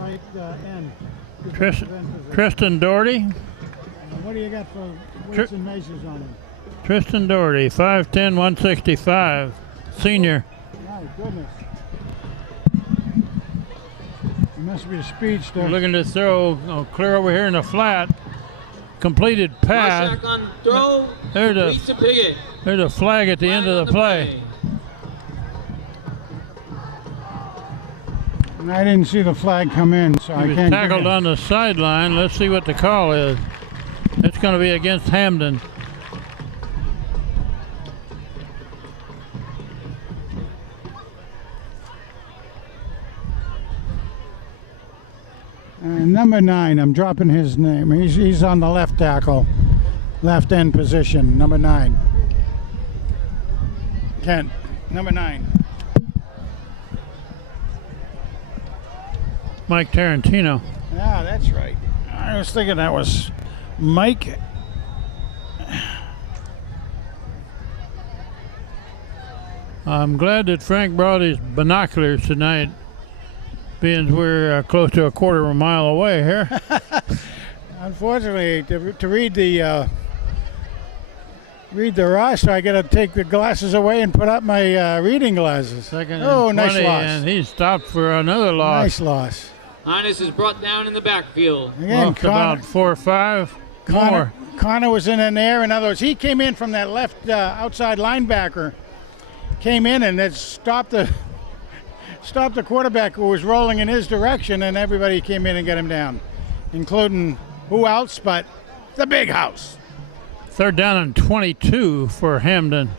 right end. Tristan Doherty. What do you got for weights and measures on him? Tristan Doherty, 5'10", 165, senior. My goodness. He must be a speedster. Looking to throw clear over here in the flat. Completed pass. Marshak on throw. There's a flag at the end of the play. I didn't see the flag come in, so I He was can't. tackled on the sideline. Let's see what the call is. It's going to be against Hamden. Number 9, I'm dropping his name. He's on the left tackle, left end position, number 9. Kent, number 9. Mike Tarantino. Yeah, that's right. I was thinking that was Mike. I'm glad that Frank brought his binoculars tonight, being we're close to a quarter of a mile away here. Unfortunately, to read the roster, I got to take the glasses away and put up my reading glasses. Second and nice 20, loss. And he stopped for another loss. Nice loss. Hines is brought down in the backfield. Again, Lost about 4 or 5 more. Connor was in there. In other words, he came in from that left outside linebacker, came in and then stopped the quarterback who was rolling in his direction, and everybody came in and got him down, including who else but the big house. 3rd down and 22 for Hamden.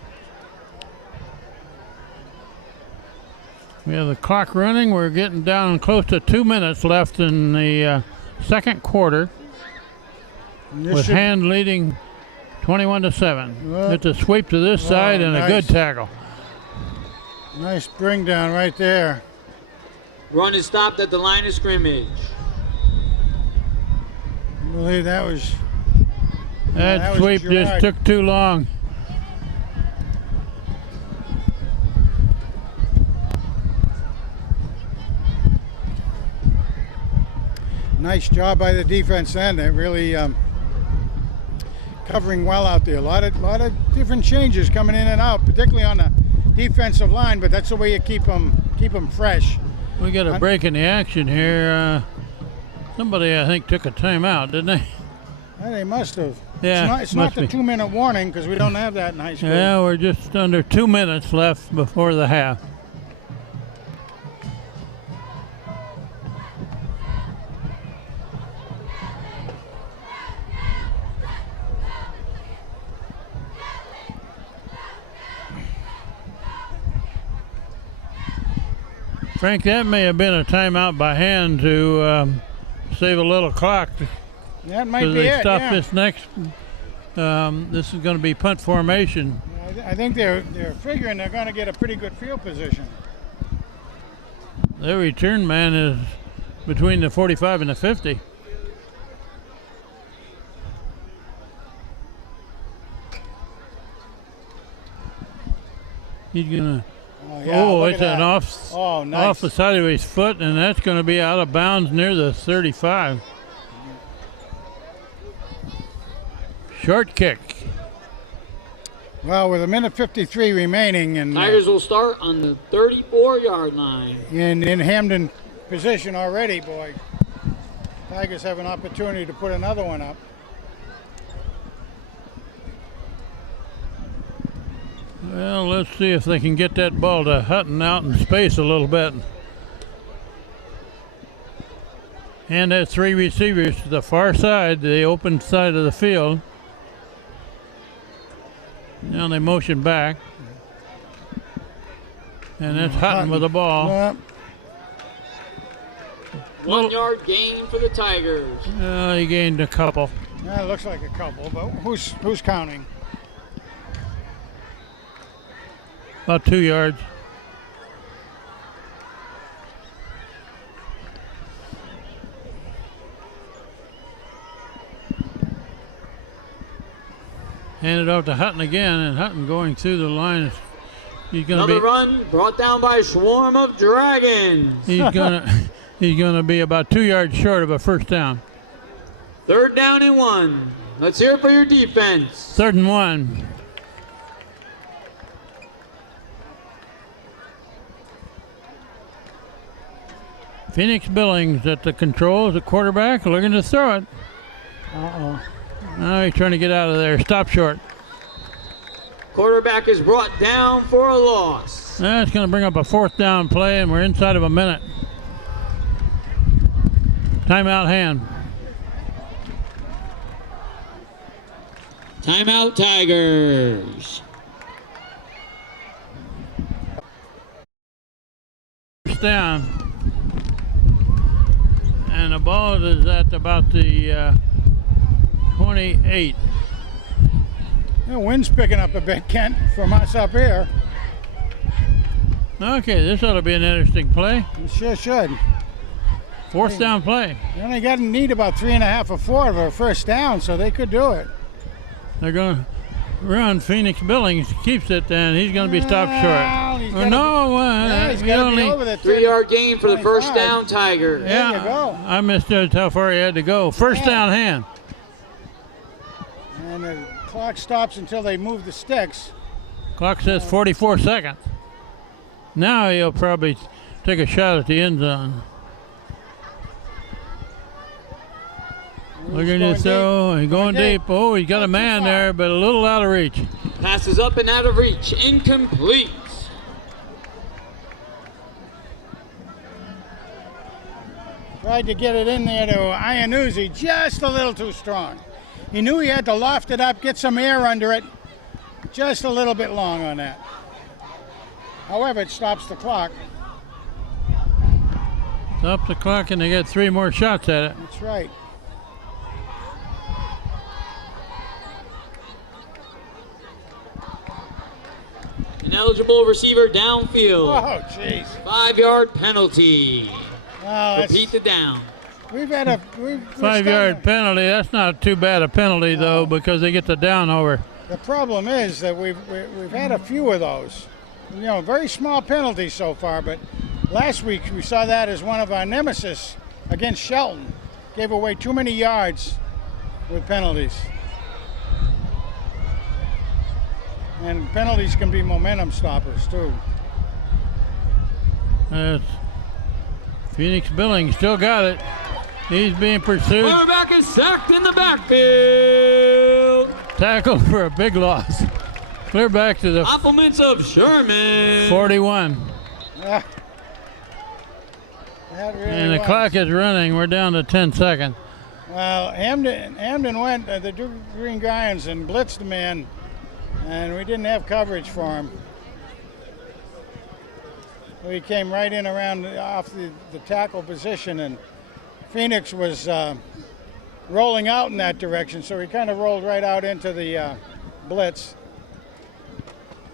We have the clock running. We're getting down close to 2 minutes left in the second quarter, with Hand leading 21-7. It's a sweep to this side and nice. a good tackle. Nice bring down right there. Run is stopped at the line of scrimmage. I believe that was. That sweep just took too long. Nice job by the defense then. They're really covering well out there. A lot of different changes coming in and out, particularly on the defensive line. But that's the way you keep them fresh. We got a break in the action here. Somebody, I think, took a timeout, didn't they? Yeah, they must have. Yeah, it's not the 2-minute warning because we don't have that in high school. Yeah, we're just under 2 minutes left before the half. Frank, that may have been a timeout by hand to save a little clock. That might be they it. stop Yeah. this next. This is going to be punt formation. I think they're figuring they're going to get a pretty good field position. Their return man is between the 45 and the 50. He's gonna. Yeah, Oh, look it's at an that. off Oh, nice. off the side of his foot, and that's going to be out of bounds near the 35. Short kick. Well, with 1:53 remaining, and Tigers will start on the 34-yard line. in Hamden position already, boy. Tigers have an opportunity to put another one up. Well, let's see if they can get that ball to Hutton out in space a little bit. And that's three receivers to the far side, the open side of the field. Now they motion back. And that's Hutton with the ball. Yep. 1 yard gain for the Tigers. He gained a couple. Yeah, it looks like a couple, but who's counting? About 2 yards. Hand it off to Hutton again, and Hutton going through the line. He's going to Another be. run brought down by a swarm of dragons. He's gonna be about 2 yards short of a first down. 3rd down and 1. Let's hear it for your defense. 3rd and 1. Phoenix Billings at the controls, the quarterback, looking to throw it. Uh-oh. Now he's trying to get out of there. Stop short. Quarterback is brought down for a loss. That's going to bring up a 4th down play, and we're inside of a minute. Timeout hand. Timeout, Tigers. First down. And the ball is at about the 28. The wind's picking up a bit, Kent, from us up here. Okay, this ought to be an interesting play. It sure should. 4th down play. They only got to need about 3.5 or 4 for a first down, so they could do it. They're going to run. Phoenix Billings keeps it, and he's going to be stopped Well, short. he's Or gotta he's we got to only. be over the 3 yard gain for the 25. first down, Tigers. Yeah, There you go. I misjudged how far he had to go. First Yeah. down hand. And the clock stops until they move the sticks. Clock says 44 seconds. Now he'll probably take a shot at the end zone. Looking to throw. He's going deep. Oh, he's got a man there, but a little out of reach. Passes up and out of reach. Incomplete. Tried to get it in there to Iannuzzi, just a little too strong. He knew he had to loft it up, get some air under it. Just a little bit long on that. However, it stops the clock. Stop the clock, and they get 3 more shots at it. That's right. An eligible receiver downfield. Oh, jeez. 5 yard penalty. Well, Repeat the down. we've had a 5-yard penalty. That's not too bad a penalty, though, because they get the down over. The problem is that we've had a few of those. You know, very small penalties so far, but last week we saw that as one of our nemesis against Shelton. Gave away too many yards with penalties. And penalties can be momentum stoppers too. Phoenix Billings still got it. He's being pursued. Quarterback is sacked in the backfield. Tackled for a big loss. Clear back to the Compliments of Sherman. 41. That really And the was. clock is running. We're down to 10 seconds. Well, Hamden went, the Green Giants, and blitzed the man, and we didn't have coverage for him. So he came right in around off the tackle position, and Phoenix was rolling out in that direction, so he kind of rolled right out into the blitz.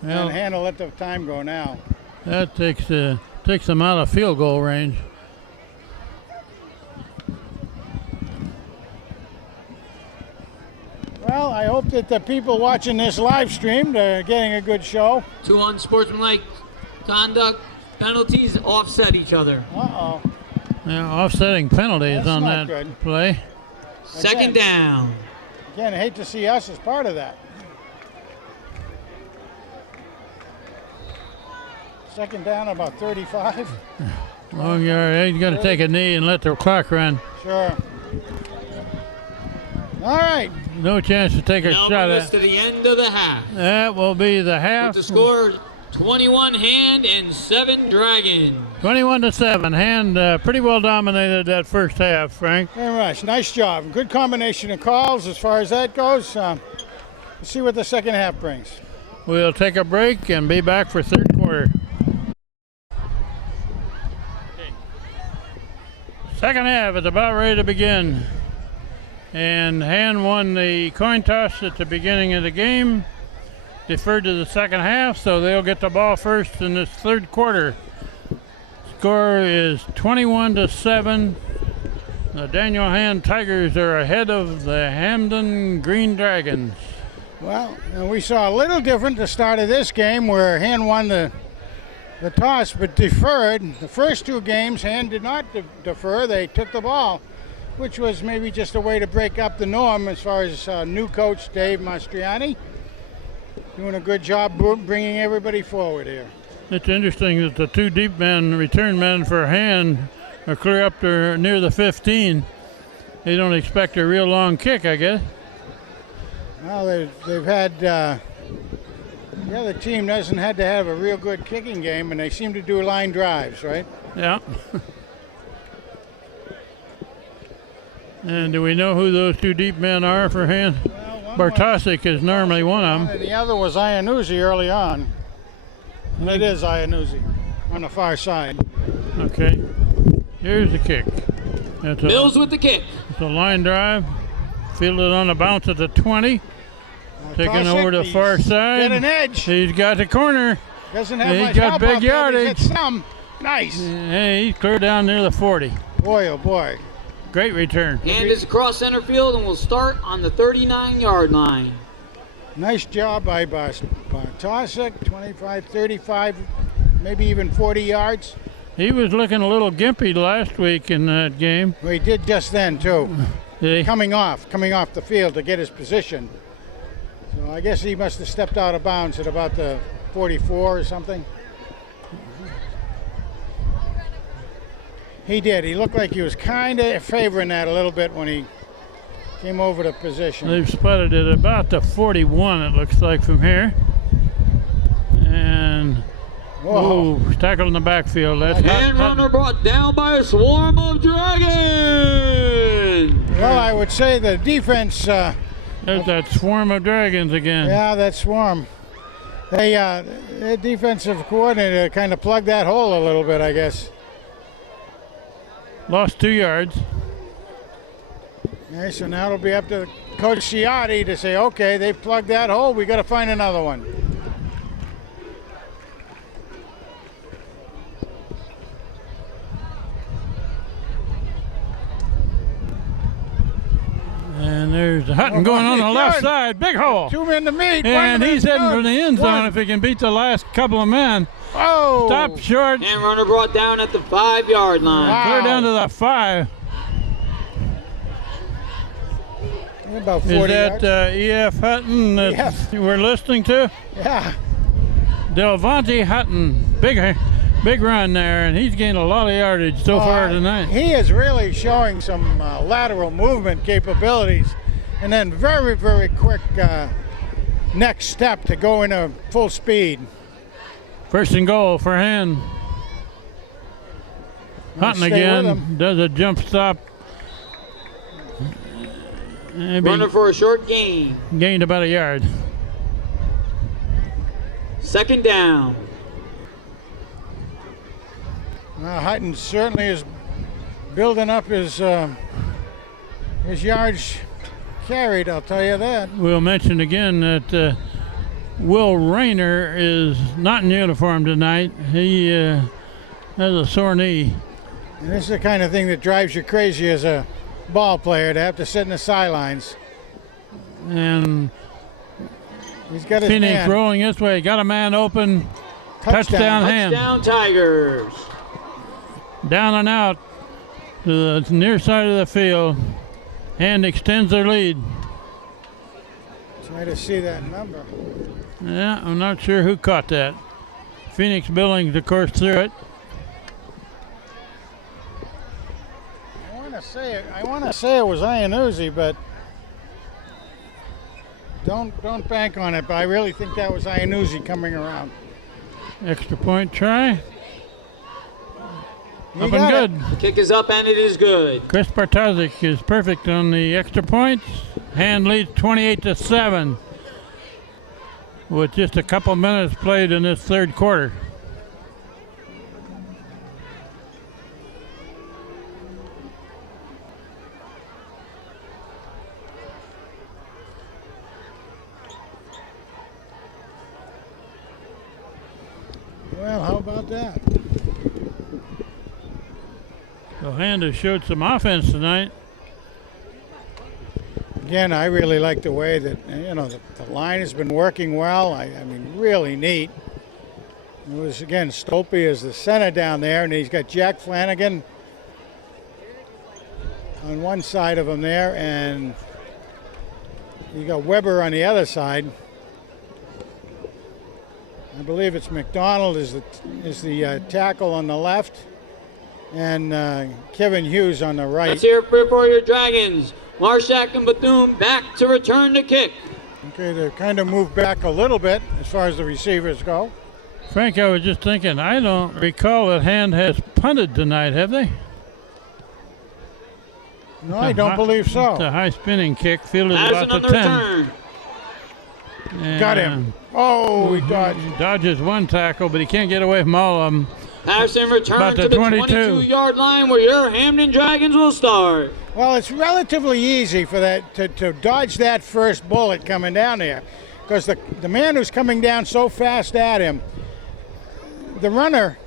Well, and Handel let the time go now. that takes them out of field goal range. Well, I hope that the people watching this live stream are getting a good show. 2 unsportsmanlike conduct penalties offset each other. Uh-oh. Yeah, offsetting penalties That's on not that good. play. Second down. Again, I hate to see us as part of that. Second down, about 35. Long yard. He's got to take a knee and let the clock run. Sure. All right. No chance to take a Now shot bring us at. to the end of the half. That will be the half. With the score 21 Hand and 7 Dragon. 21-7. Hand pretty well dominated that first half, Frank. Very much. Nice job. Good combination of calls as far as that goes. Let's see what the second half brings. We'll take a break and be back for third quarter. Second half is about ready to begin. And Hand won the coin toss at the beginning of the game. Deferred to the second half, so they'll get the ball first in this third quarter. Score is 21-7. The Daniel Hand Tigers are ahead of the Hamden Green Dragons. Well, we saw a little different the start of this game where Hand won the toss but deferred. The first 2 games, Hand did not defer. They took the ball, which was maybe just a way to break up the norm as far as new coach Dave Mastriani. Doing a good job bringing everybody forward here. It's interesting that the 2 deep men, return men for Hand, are clear up to near the 15. They don't expect a real long kick, I guess. Well, they've had the other team doesn't have to have a real good kicking game, and they seem to do line drives, right? Yeah. And do we know who those 2 deep men are for Hand? Well, one Bartosik is normally one of them. and the other was Iannuzzi early on. And it is Iannuzzi on the far side. Okay. Here's the kick. Mills with the kick. It's a line drive. Fielded on the bounce at the 20. Taking Tarsic, over the far side. Got an edge. He's got the corner. Doesn't have He's much got help big out there, but yardage. he's hit some. Nice. Hey, he's clear down near the 40. Boy, oh boy. Great return. Hand is across center field and will start on the 39-yard line. Nice job by Bartosik. 25, 35, maybe even 40 yards. He was looking a little gimpy last week in that game. Well, he did just then, too. Did he? Coming off the field to get his position. So I guess he must have stepped out of bounds at about the 44 or something. He did. He looked like he was kind of favoring that a little bit when he came over to position. They've spotted it about the 41, it looks like, from here. And Whoa. tackled in the backfield. That's And runner brought down by a swarm of dragons. Well, I would say the defense, There's that swarm of dragons again. yeah, that swarm. Their defensive coordinator kind of plugged that hole a little bit, I guess. Lost 2 yards. Okay, so now it'll be up to Coach Ciotti to say, okay, they've plugged that hole. We got to find another one. And there's Hutton going on the left side. Big hole. 2 men to meet. And One he's minute heading to for the end zone one. if he can beat the last couple of men. Oh! Stop short. And runner brought down at the 5-yard line. Wow. Clear down to the 5. About 40 Is that yards. E.F. Hutton that Yes. we're listening to? Yeah. Delvante Hutton. Big run there, and he's gained a lot of yardage so far tonight. He is really showing some lateral movement capabilities, and then very, very quick next step to go into full speed. First and goal for Hand. Hutton Stay with again him. does a jump stop. Maybe Runner for a short gain. gained about a yard. Second down. Hutton certainly is building up his yards carried, I'll tell you that. We'll mention again that Will Rayner is not in uniform tonight. He has a sore knee. And this is the kind of thing that drives you crazy as a ball player, to have to sit in the sidelines. And he's got his Phoenix man. rolling this way. Got a man open. Touchdown Ham. Touchdown Tigers. Down and out to the near side of the field. And extends their lead. Try to see that number. Yeah, I'm not sure who caught that. Phoenix Billings, of course, threw it. I want to say it was Iannuzzi, but don't bank on it. But I really think that was Iannuzzi coming around. Extra point try. You Up got and it. good. Kick is up and it is good. Chris Bartozik is perfect on the extra points. Hand leads 28-7 with just a couple minutes played in this third quarter. Well, how about that? So Hand has showed some offense tonight. Again, I really like the way that, the line has been working well. I mean, really neat. It was, again, Stolpe as the center down there, and he's got Jack Flanagan on one side of him there, and you got Weber on the other side. I believe it's McDonald is the tackle on the left, and Kevin Hughes on the right. Let's hear it for your Dragons. Marshak and Bethune back to return the kick. Okay, they've kind of moved back a little bit as far as the receivers go. Frank, I was just thinking, I don't recall that Hand has punted tonight, have they? No, I don't believe so. It's a high spinning kick, fielded As about the another 10. return. Got him. Oh, he dodged. He dodges one tackle, but he can't get away from all of them. Pass and return About to the the 22. 22-yard line where your Hamden Dragons will start. Well, it's relatively easy for that to dodge that first bullet coming down there, because the man who's coming down so fast at him, the runner,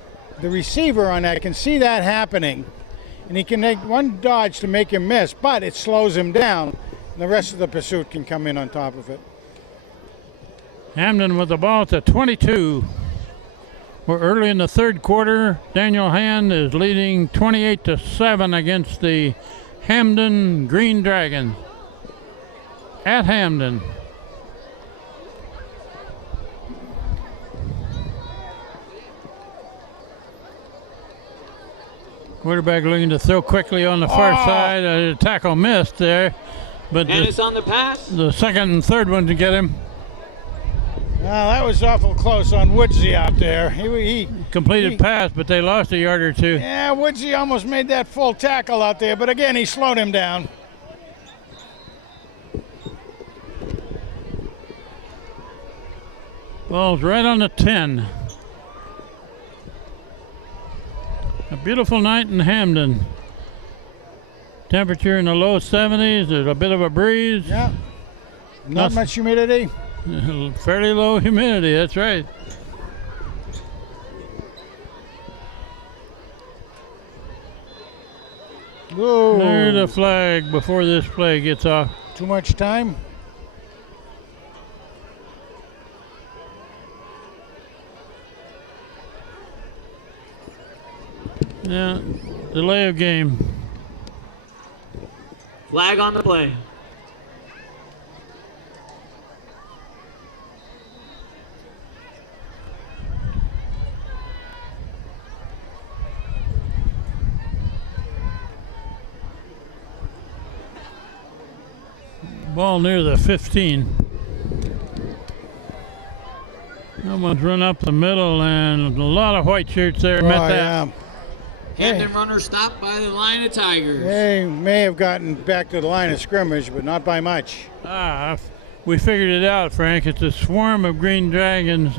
the receiver on that can see that happening, and he can make one dodge to make him miss, but it slows him down. And the rest of the pursuit can come in on top of it. Hamden with the ball at the 22. We're early in the third quarter. Daniel Hand is leading 28-7 against the Hamden Green Dragons at Hamden. Quarterback looking to throw quickly on the far side. A tackle missed there, but And it's on the pass. the second and third one to get him. Well, that was awful close on Woodsy out there. He Completed pass, but they lost a yard or two. Yeah, Woodsy almost made that full tackle out there, but again, he slowed him down. Ball's right on the 10. A beautiful night in Hamden. Temperature in the low 70s. There's a bit of a breeze. Yeah. Not much humidity. Fairly low humidity, that's right. Whoa. There's a flag before this play gets off. Too much time. Yeah, delay of game. Flag on the play. Ball near the 15. Someone's run up the middle, and a lot of white shirts there. Met that. Yeah. Hamden runner stopped by the line of Tigers. They may have gotten back to the line of scrimmage, but not by much. We figured it out, Frank. It's a swarm of green dragons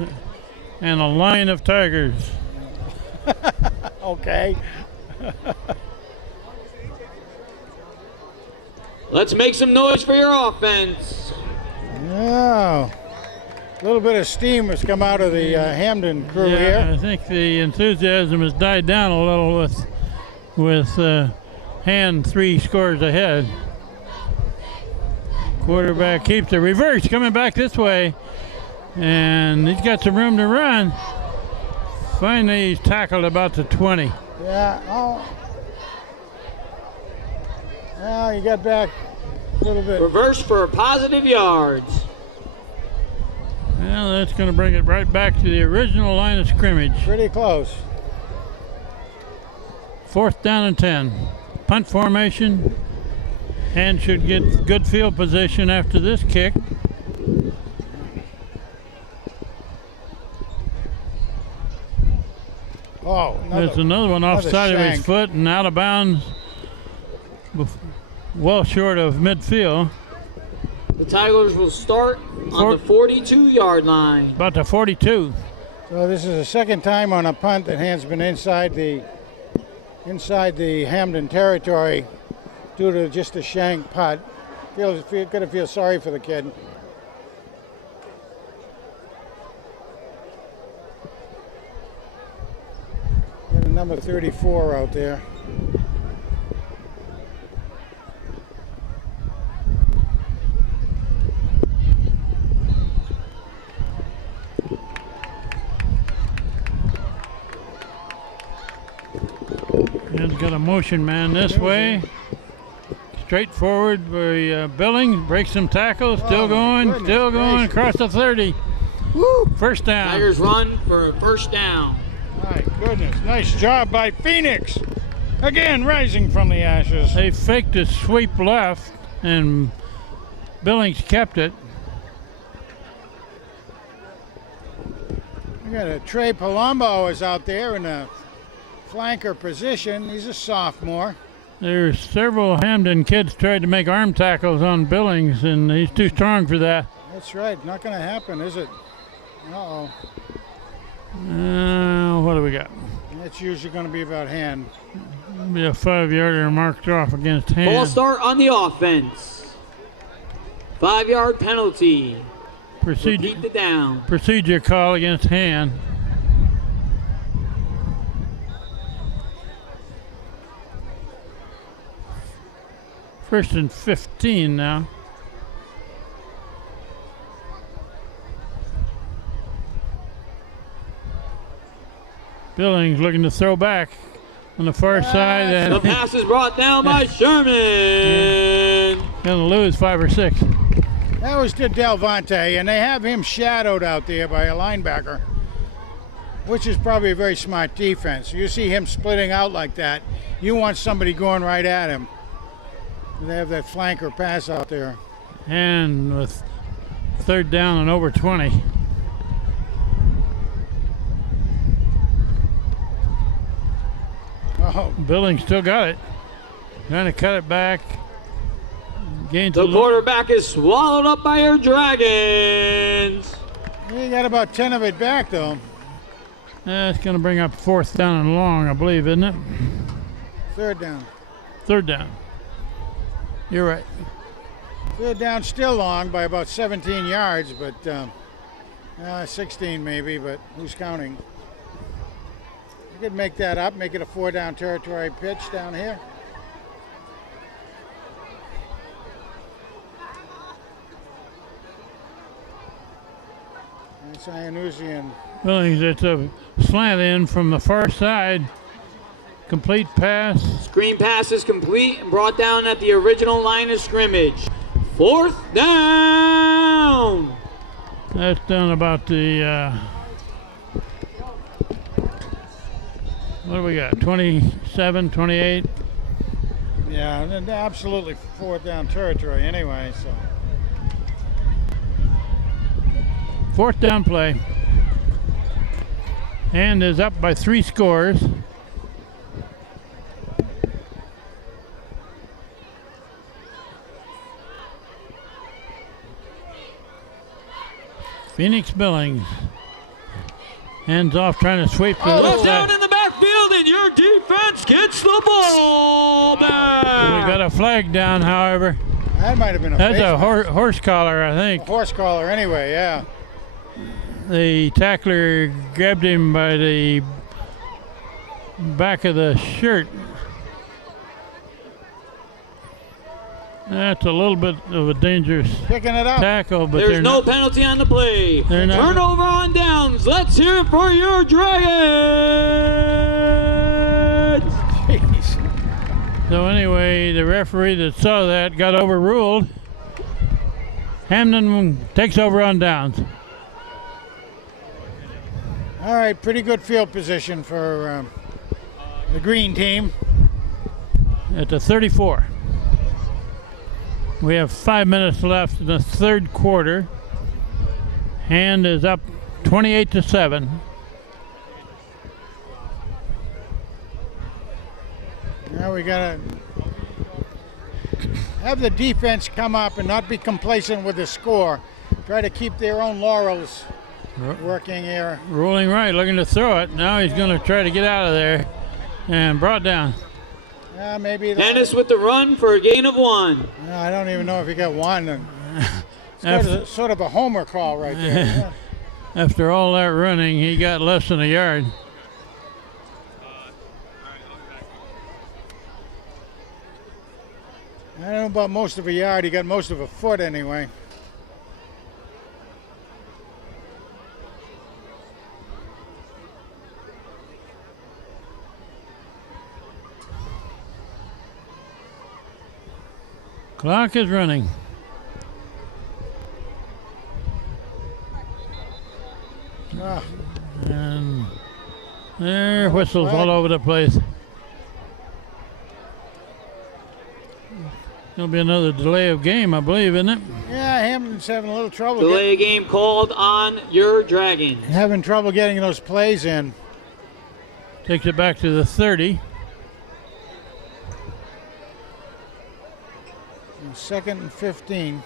and a line of tigers. Okay. Let's make some noise for your offense. Yeah. A little bit of steam has come out of the Hamden crew Yeah, here. I think the enthusiasm has died down a little with Hand 3 scores ahead. Quarterback keeps the reverse coming back this way, and he's got some room to run. Finally, he's tackled about the 20. Yeah. Oh. Well, he got back a little bit. Reverse for positive yards. Well, that's going to bring it right back to the original line of scrimmage. Pretty close. 4th down and 10. Punt formation. And should get good field position after this kick. Oh, There's another one offside of his foot and out of bounds. Well short of midfield. The Tigers will start on the 42-yard line. About the 42. So this is the second time on a punt that has been inside the Hamden territory due to just a shank putt. Gotta feel sorry for the kid. Got a number 34 out there. He's got a motion man this way. Straight forward by Billings. Breaks some tackles. Still going. Still going across the 30. Woo! First down. Tigers run for a first down. My goodness, nice job by Phoenix. Again, rising from the ashes. They faked a sweep left, and Billings kept it. We got a Trey Palumbo is out there in a flanker position. He's a sophomore. There's several Hamden kids tried to make arm tackles on Billings, and he's too strong for that. That's right. Not going to happen, is it? Uh-oh. What do we got? That's usually going to be about Hand. Be a 5-yarder marked off against Hand. Ball start on the offense. 5-yard penalty. Repeat the down. Procedure call against Hand. First and 15 now. Billings looking to throw back on the far side. And the pass is brought down by Sherman. Gonna lose 5 or 6. That was to Delvante, and they have him shadowed out there by a linebacker, which is probably a very smart defense. You see him splitting out like that, you want somebody going right at him. They have that flanker pass out there. And with 3rd down and over 20. Oh, Billings still got it. Trying to cut it back. Gains The quarterback is swallowed up by your Dragons. he got about 10 of it back, though. That's going to bring up 4th down and long, I believe, isn't it? 3rd down. 3rd down. You're right. 3rd down, still long by about 17 yards, but 16 maybe, but who's counting? You could make that up, make it a 4-down territory pitch down here. That's Iannusian. Billings, it's a slant in from the far side. Complete pass. Screen pass is complete and brought down at the original line of scrimmage. 4th down. That's down about the, what do we got, 27, 28? Yeah, and absolutely 4th down territory anyway, so. 4th down play. And is up by 3 scores. Phoenix Billings. Hands off trying to sweep the left Touchdown side. in the backfield, and your defense gets the ball back. We got a flag down, however. That might have been a That's face a mask. horse collar, I think. A horse collar anyway, yeah. The tackler grabbed him by the back of the shirt. That's a little bit of a dangerous Picking it up. tackle, but There's they're no not. penalty on the play. They're not- Turnover on downs. Let's hear it for your Dragons. Jeez. So anyway, the referee that saw that got overruled. Hamden takes over on downs. All right, pretty good field position for the green team. At the 34. We have 5 minutes left in the third quarter. Hand is up 28-7. Now we gotta have the defense come up and not be complacent with the score. Try to keep their own laurels working here. Rolling right, looking to throw it. Now he's going to try to get out of there and brought down. Maybe. Dennis with the run for a gain of 1. I don't even know if he got one. It's sort of a homer call right there. Yeah. After all that running, he got less than a yard. I don't know about most of a yard. He got most of a foot anyway. Clock is running. Ah, And there, whistles all over the place. There'll be another delay of game, I believe, isn't it? yeah, Hamden's having a little trouble. Delay game called on your Dragons. Having trouble getting those plays in. Takes it back to the 30. Second and 15.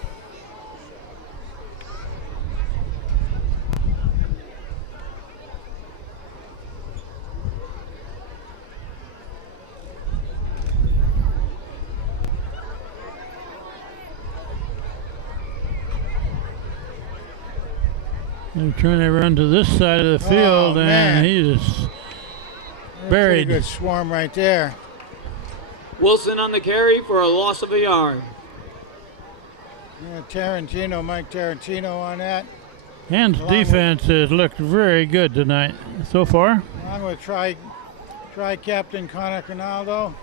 They're trying to run to this side of the field, man. and he's Pretty buried. good swarm right there. Wilson on the carry for a loss of a yard. Yeah, Mike Tarantino on that. Hand's Along with- defense has looked very good tonight so far. Along with try Captain Connor Ronaldo.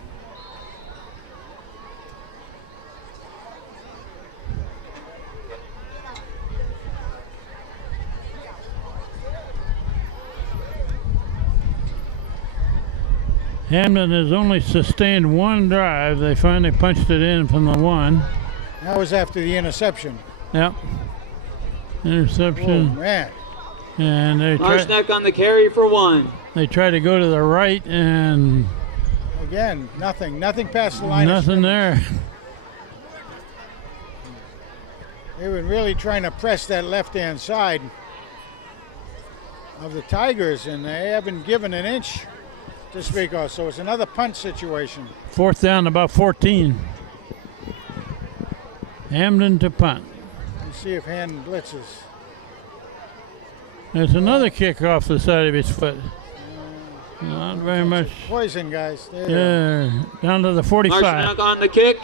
Hamden has only sustained one drive. They finally punched it in from the one. That was after the interception. Yep. Oh, Interception. man. And they Marsneck on the carry for 1. try to go to the right, and Again, nothing past the line. nothing there. They were really trying to press that left-hand side of the Tigers, and they haven't given an inch to speak of. So it's another punt situation. Fourth down, about 14. Hamden to punt. Let's see if Hand blitzes. There's another kick off the side of his foot. Not very much. Poison, guys. There you go. Yeah, down to the 45. Marsneck on the kick.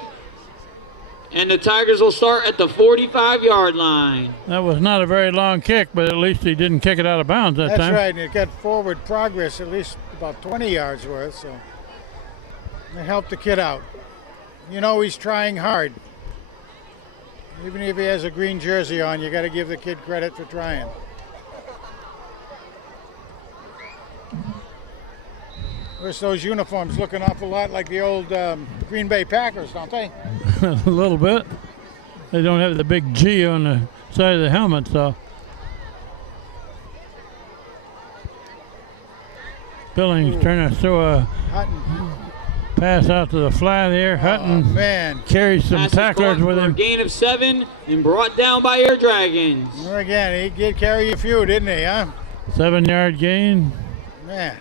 And the Tigers will start at the 45-yard line. That was not a very long kick, but at least he didn't kick it out of bounds that That's time. right, and it got forward progress, at least about 20 yards worth, so they helped the kid out. You know he's trying hard. Even if he has a green jersey on, you got to give the kid credit for trying. Of course, those uniforms look an awful lot like the old Green Bay Packers, don't they? A little bit. They don't have the big G on the side of the helmet, so. Billings trying to throw a Hutton. pass out to the flat here. Oh, Hutton man. carries some Pass is tacklers caught with for a him. gain of 7 and brought down by your Dragons. There again, he did carry a few, didn't he, huh? 7-yard gain. Man.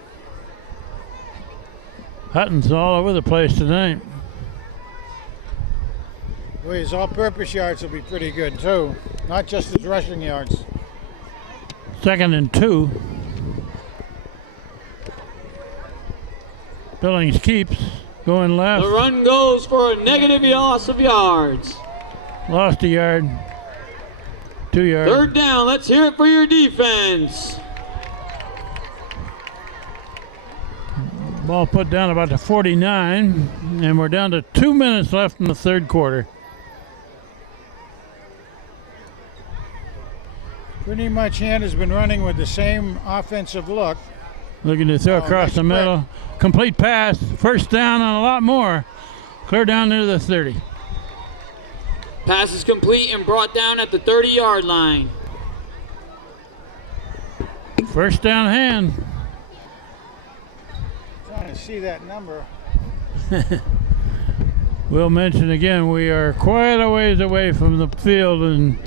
Hutton's all over the place tonight. Well, his all-purpose yards will be pretty good too, not just his rushing yards. 2nd and 2. Billings keeps going left. The run goes for a negative loss of yards. Lost a yard. 2 yards. 3rd down. Let's hear it for your defense. Ball put down about the 49, and we're down to 2 minutes left in the 3rd quarter. Pretty much Hamden's been running with the same offensive look. Looking to throw across nice the middle. Complete pass. 1st down and a lot more. Clear down near the 30. Pass is complete and brought down at the 30-yard line. 1st down hand. Trying to see that number. We'll mention again, we are quite a ways away from the field, and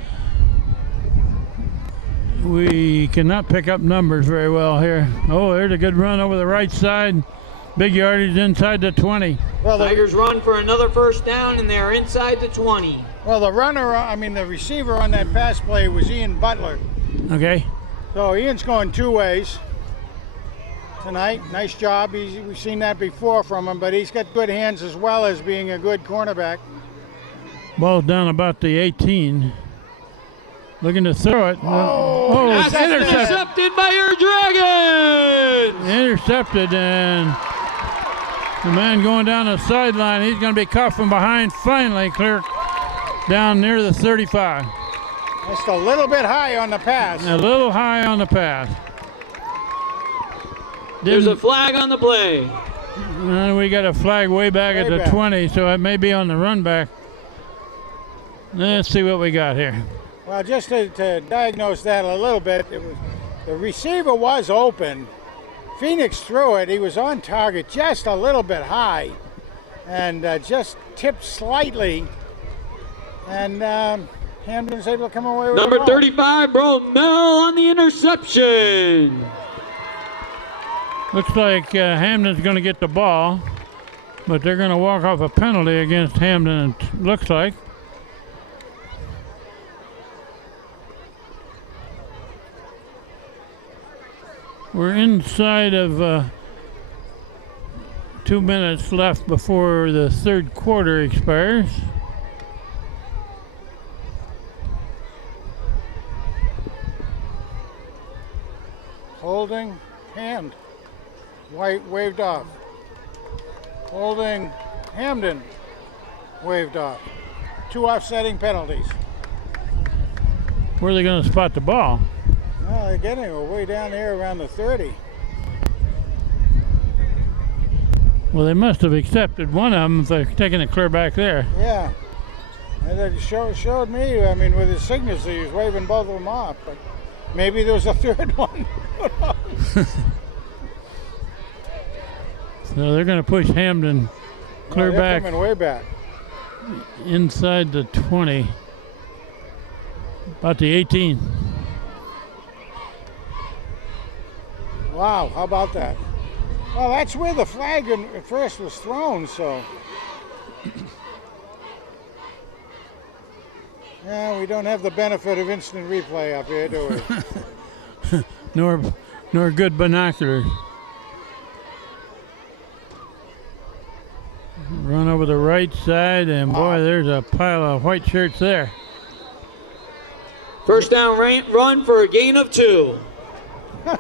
we cannot pick up numbers very well here. Oh, there's a good run over the right side. Big yardage inside the 20. Well, Tigers run for another 1st down, and they're inside the 20. Well, the receiver on that pass play was Ian Butler. Okay. So Ian's going 2 ways tonight. Nice job. We've seen that before from him, but he's got good hands as well as being a good cornerback. Ball's down about the 18. Looking to throw it. That's It's intercepted by your Dragons! Intercepted, and the man going down the sideline, he's going to be caught from behind. Finally, clear down near the 35. Just a little bit high on the pass. A little high on the pass. There's a flag on the play. We got a flag way back at the back. 20, so it may be on the run back. Let's see what we got here. Well, just to diagnose that a little bit, the receiver was open. Phoenix threw it. He was on target just a little bit high and just tipped slightly. And Hamden was able to come away with the Number ball. 35, Bromell on the interception. Looks like Hamden's going to get the ball, but they're going to walk off a penalty against Hamden, it looks like. We're inside of 2 minutes left before the 3rd quarter expires. Holding, hand. White waved off. Holding, Hamden waved off. 2 offsetting penalties. Where are they going to spot the ball? Well, they're getting it way down there around the 30. Well, they must have accepted one of them if they're taking it clear back there. Yeah. And it showed me, I mean, with his signature, he was waving both of them off. But maybe there was a 3rd one. So they're going to push Hamden clear they're back coming way back. inside the 20. About the 18. Wow, how about that? Well, that's where the flag at first was thrown, so. Yeah, we don't have the benefit of instant replay up here, do we? nor good binoculars. Run over the right side, and boy, there's a pile of white shirts there. 1st down run for a gain of 2. My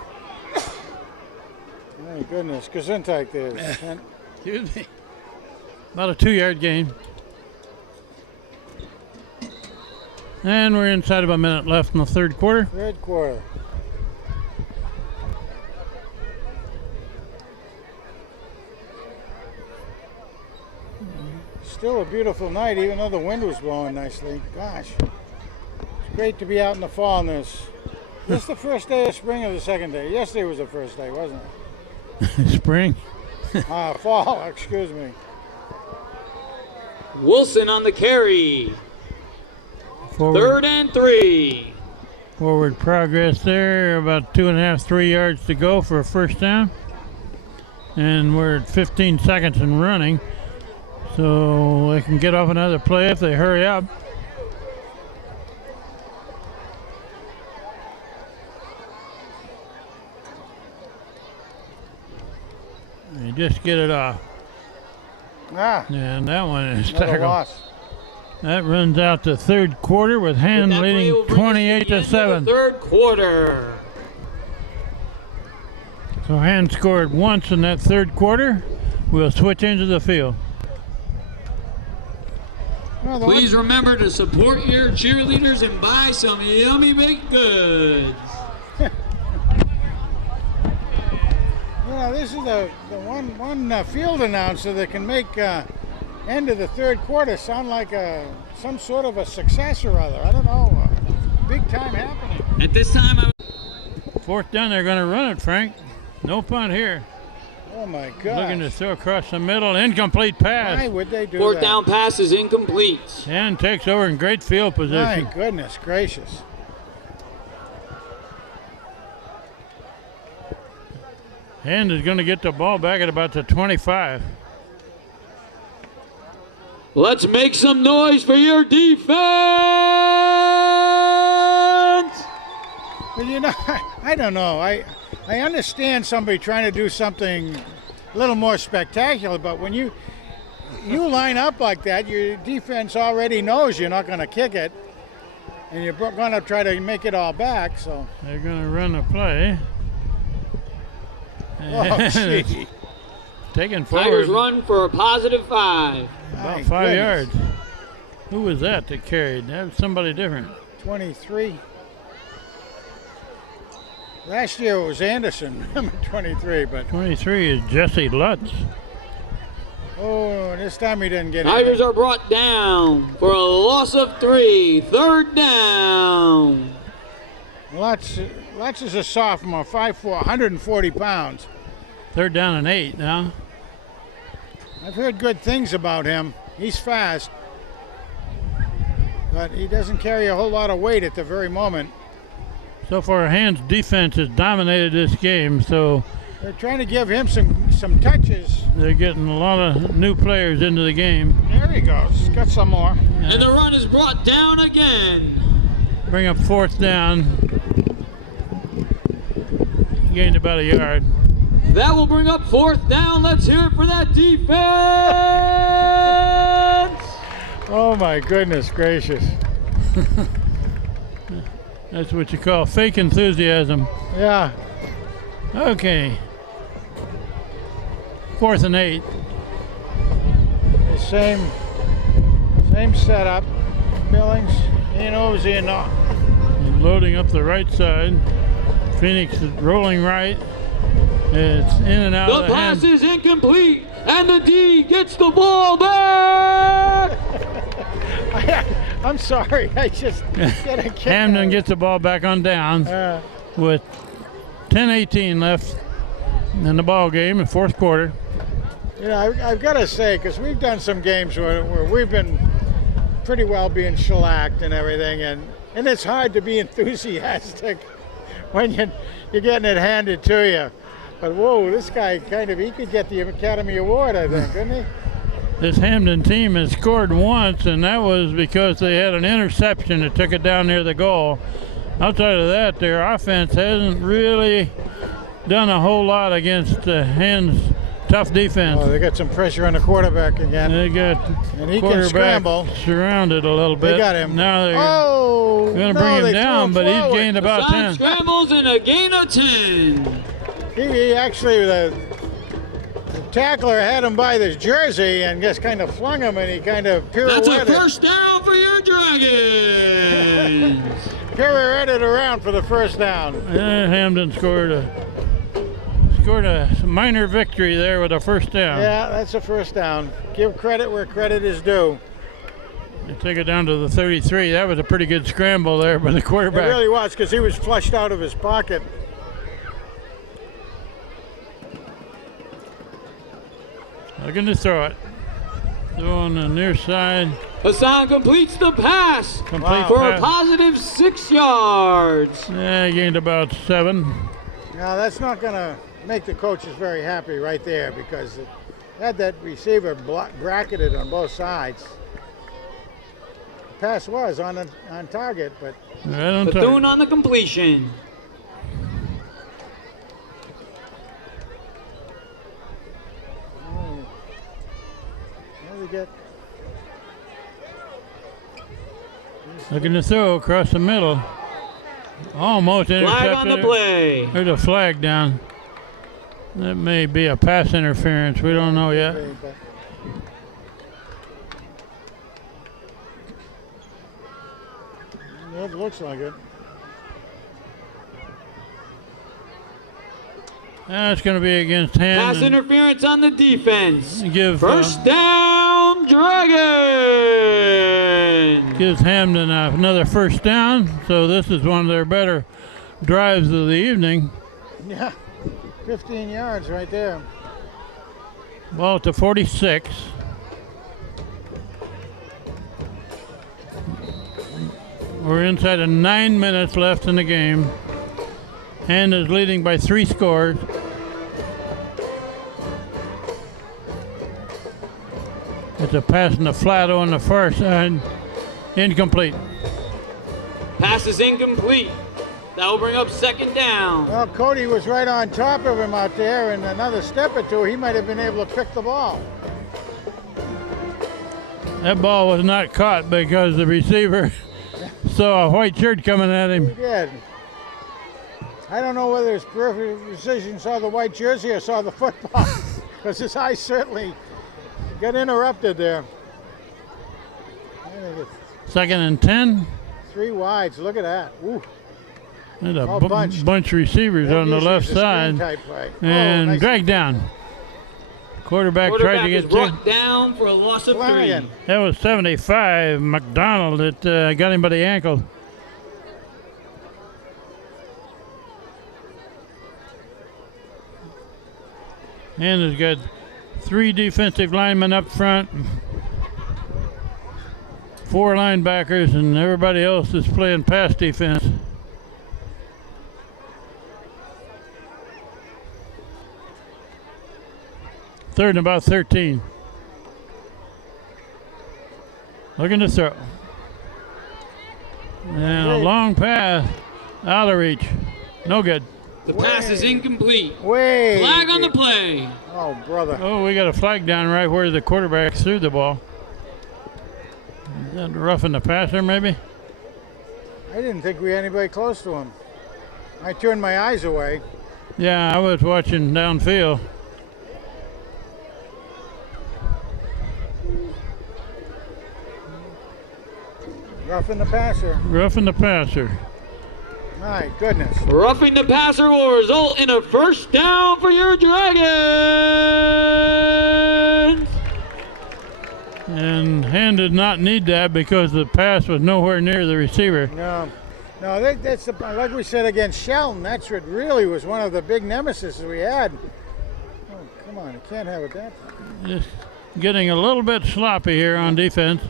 goodness, Gesundheit there. Excuse me. About a 2-yard gain. And we're inside of a minute left in the 3rd quarter. 3rd quarter. Still a beautiful night, even though the wind was blowing nicely. Gosh, it's great to be out in the fall in this. This the first day of spring or the 2nd day? Yesterday was the first day, wasn't it? Spring. Fall, excuse me. Wilson on the carry. Forward, 3rd and 3. forward progress there. About 2.5, 3 yards to go for a 1st down. and we're at 15 seconds and running. So they can get off another play if they hurry up. They just get it off. And that one is tackled. That runs out to third quarter with Hand leading 28-7. Third quarter. So Hand scored once in that third quarter. We'll switch into the field. Please remember to support your cheerleaders and buy some yummy baked goods. This is the one field announcer that can make end of the third quarter sound like some sort of a success or other. I don't know. Big time happening. At this time, Fourth down, they're going to run it, Frank. No punt here. Oh my God! Looking to throw across the middle, incomplete pass. Why would they do fourth that? down pass is incomplete. And takes over in great field position. My goodness gracious! Hand is going to get the ball back at about the 25. Let's make some noise for your defense! But I don't know. I understand somebody trying to do something a little more spectacular, but when you line up like that, your defense already knows you're not going to kick it, and you're going to try to make it all back. So they're going to run a play. Oh, gee. Taken forward. Tigers run for a +5. About 5 yards. Who was that carried? That was somebody different. 23. Last year it was Anderson, number 23, but 23 is Jesse Lutz. oh, this time he didn't get it. Tigers are brought down for a loss of 3. Third down. Lutz is a sophomore, 5'4", 140 pounds. Third down and 8 now. I've heard good things about him. He's fast, but he doesn't carry a whole lot of weight at the very moment. So far, Hand's defense has dominated this game, so They're trying to give him some touches. they're getting a lot of new players into the game. There he goes. Got some more. And the run is brought down again. Bring up fourth down. Gained about a yard. That will bring up fourth down. Let's hear it for that defense. Oh my goodness gracious. That's what you call fake enthusiasm. Yeah. Okay. 4th and 8. The same setup. Billings, Nosey, and Loading up the right side. Phoenix is rolling right. It's in and out The of the pass hand. is incomplete, and the D gets the ball back. I'm sorry. I just get a kick. Hamden gets the ball back on down with 10:18 left in the ball game in fourth quarter. I've got to say, because we've done some games where we've been pretty well being shellacked and everything, and it's hard to be enthusiastic when you're getting it handed to you. But whoa, this guy he could get the Academy Award, I think, couldn't he? This Hamden team has scored once, and that was because they had an interception that took it down near the goal. Outside of that, their offense hasn't really done a whole lot against Hand's tough defense. Oh, they got some pressure on the quarterback again. They got And he can quarterback scramble. surrounded a little bit. They got him. Now they're no, going to bring him they down, threw but he's forward. gained about Side 10. scrambles and a gain of 10. He actually, the tackler had him by his jersey and just kind of flung him, and he kind of That's pirouetted. a first down for your Dragons. Pirouetted around for the first down. Hamden scored a minor victory there with a first down. Yeah, that's a first down. Give credit where credit is due. They take it down to the 33. That was a pretty good scramble there by the It quarterback. really was, because he was flushed out of his pocket. Looking to throw it. Throw on the near side. Hassan completes the pass Complete for a pass. +6 yards. Yeah, he gained about 7. Now, that's not going to make the coaches very happy right there, because it had that receiver bracketed on both sides. The pass was on target, but Right on Bethune target. on the completion. we get Looking to throw across the middle. Almost intercepted. Flag on the play. There's a flag down. That may be a pass interference. We don't know yet. It looks like it. That's going to be against Pass Hamden. interference on the defense. Give, First down, Dragons. gives Hamden another first down. So this is one of their better drives of the evening. Yeah, 15 yards right there. Ball to 46. We're inside of 9 minutes left in the game. Hand is leading by 3 scores. It's a pass in the flat on the far side. Incomplete. Pass is incomplete. That will bring up second down. Well, Cody was right on top of him out there, and another step or two, he might have been able to pick the ball. That ball was not caught because the receiver saw a white shirt coming at He him. did. I don't know whether his peripheral precision saw the white jersey or saw the football, because his eyes certainly got interrupted there. I think it's Second and 10. 3 wides. Look at that. Ooh. There's a All bunched. bunch of receivers on the Usually left it's a screen side. type play. And nice. dragged down. Quarterback tried Quarterback to is get through. brought down for a loss of Flanagan. 3. That was 75. McDonald that got him by the ankle. And has got 3 defensive linemen up front, 4 linebackers, and everybody else is playing pass defense. Third and about 13. Looking to throw. And a long pass out of reach. No good. The pass is incomplete. Way. Flag on the play. Oh, brother. Oh, we got a flag down right where the quarterback threw the ball. Is that roughing the passer, maybe? I didn't think we had anybody close to him. I turned my eyes away. Yeah, I was watching downfield. Roughing the passer. Roughing the passer. My goodness. Roughing the passer will result in a first down for your Dragons. And Hand did not need that because the pass was nowhere near the receiver. No, that's the, like we said against Shelton. That's what really was one of the big nemesis we had. Oh, come on, you can't have it that time. Just getting a little bit sloppy here on defense.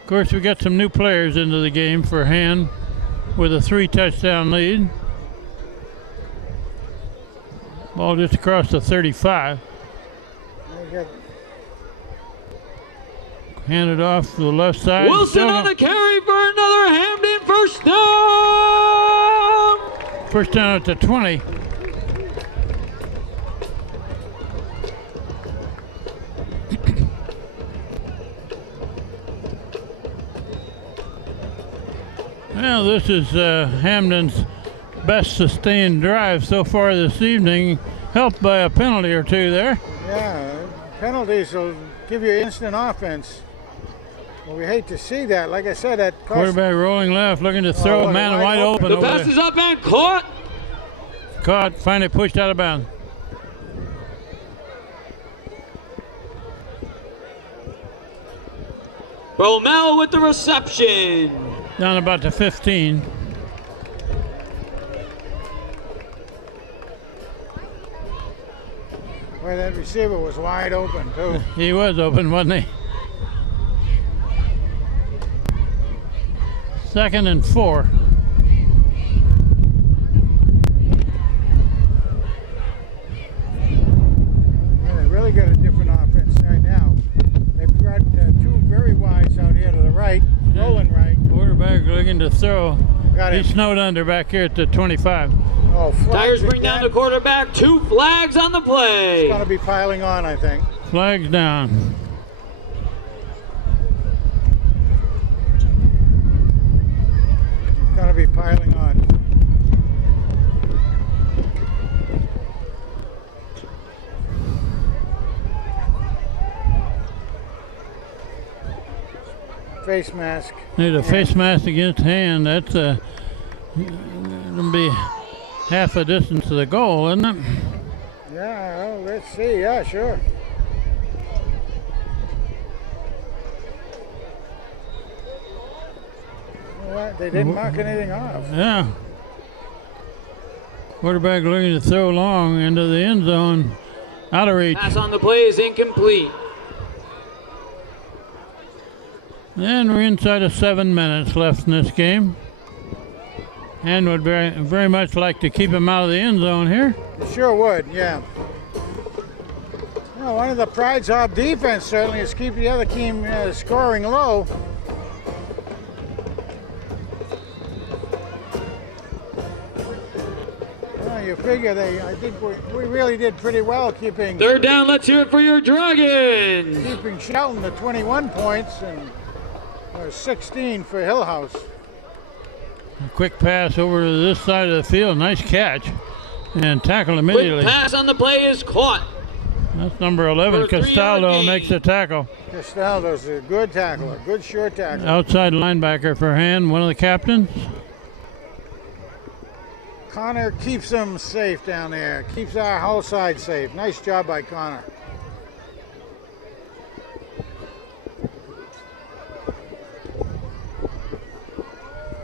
Of course, we got some new players into the game for Hand with a 3-touchdown lead. Ball just across the 35. They got Handed off to the left side. Wilson Still on no- the carry for another Hamden first down. First down at the 20. Well, this is Hamden's best sustained drive so far this evening, helped by a penalty or two there. Yeah, penalties will give you instant offense. Well, we hate to see that. Like I said, that cost. Quarterback rolling left, looking to throw Oh, a man wide open The over pass there. is up and caught. Caught, finally pushed out of bounds. Bromell with the reception. Down about to 15. Boy, that receiver was wide open, too. He was open, wasn't he? Second and 4. got a different offense right now. They brought two very wides out here to the right, rolling right. Quarterback looking to throw. Got him. He's snowed under back here at the 25. Oh, flags Tigers bring again. down the quarterback. 2 flags on the play. It's going to be piling on, I think. Flags down. It's going to be piling on. Face mask. Need a face mask against hand. That's gonna be half a distance to the goal, isn't it? Yeah, well, let's see. Yeah, sure. You know what? They didn't mark anything off. Yeah. Quarterback looking to throw long into the end zone. Out of reach. Pass on the play is incomplete. And we're inside of 7 minutes left in this game. And would very much like to keep him out of the end zone here. Sure would, yeah. Well, one of the prides of defense certainly is keep the other team scoring low. Well, you figure I think we really did pretty well keeping 3rd down, let's hear it for your Dragons. keeping Shelton to 21 points and 16 for Hillhouse. A quick pass over to this side of the field. Nice catch. And tackle immediately. Quick pass on the play is caught. That's number 11. For a 3-yard Castaldo gain. makes the tackle. Castaldo's a good tackler, good short tackler. Outside linebacker for Hand, one of the captains. Connor keeps them safe down there, keeps our whole side safe. Nice job by Connor.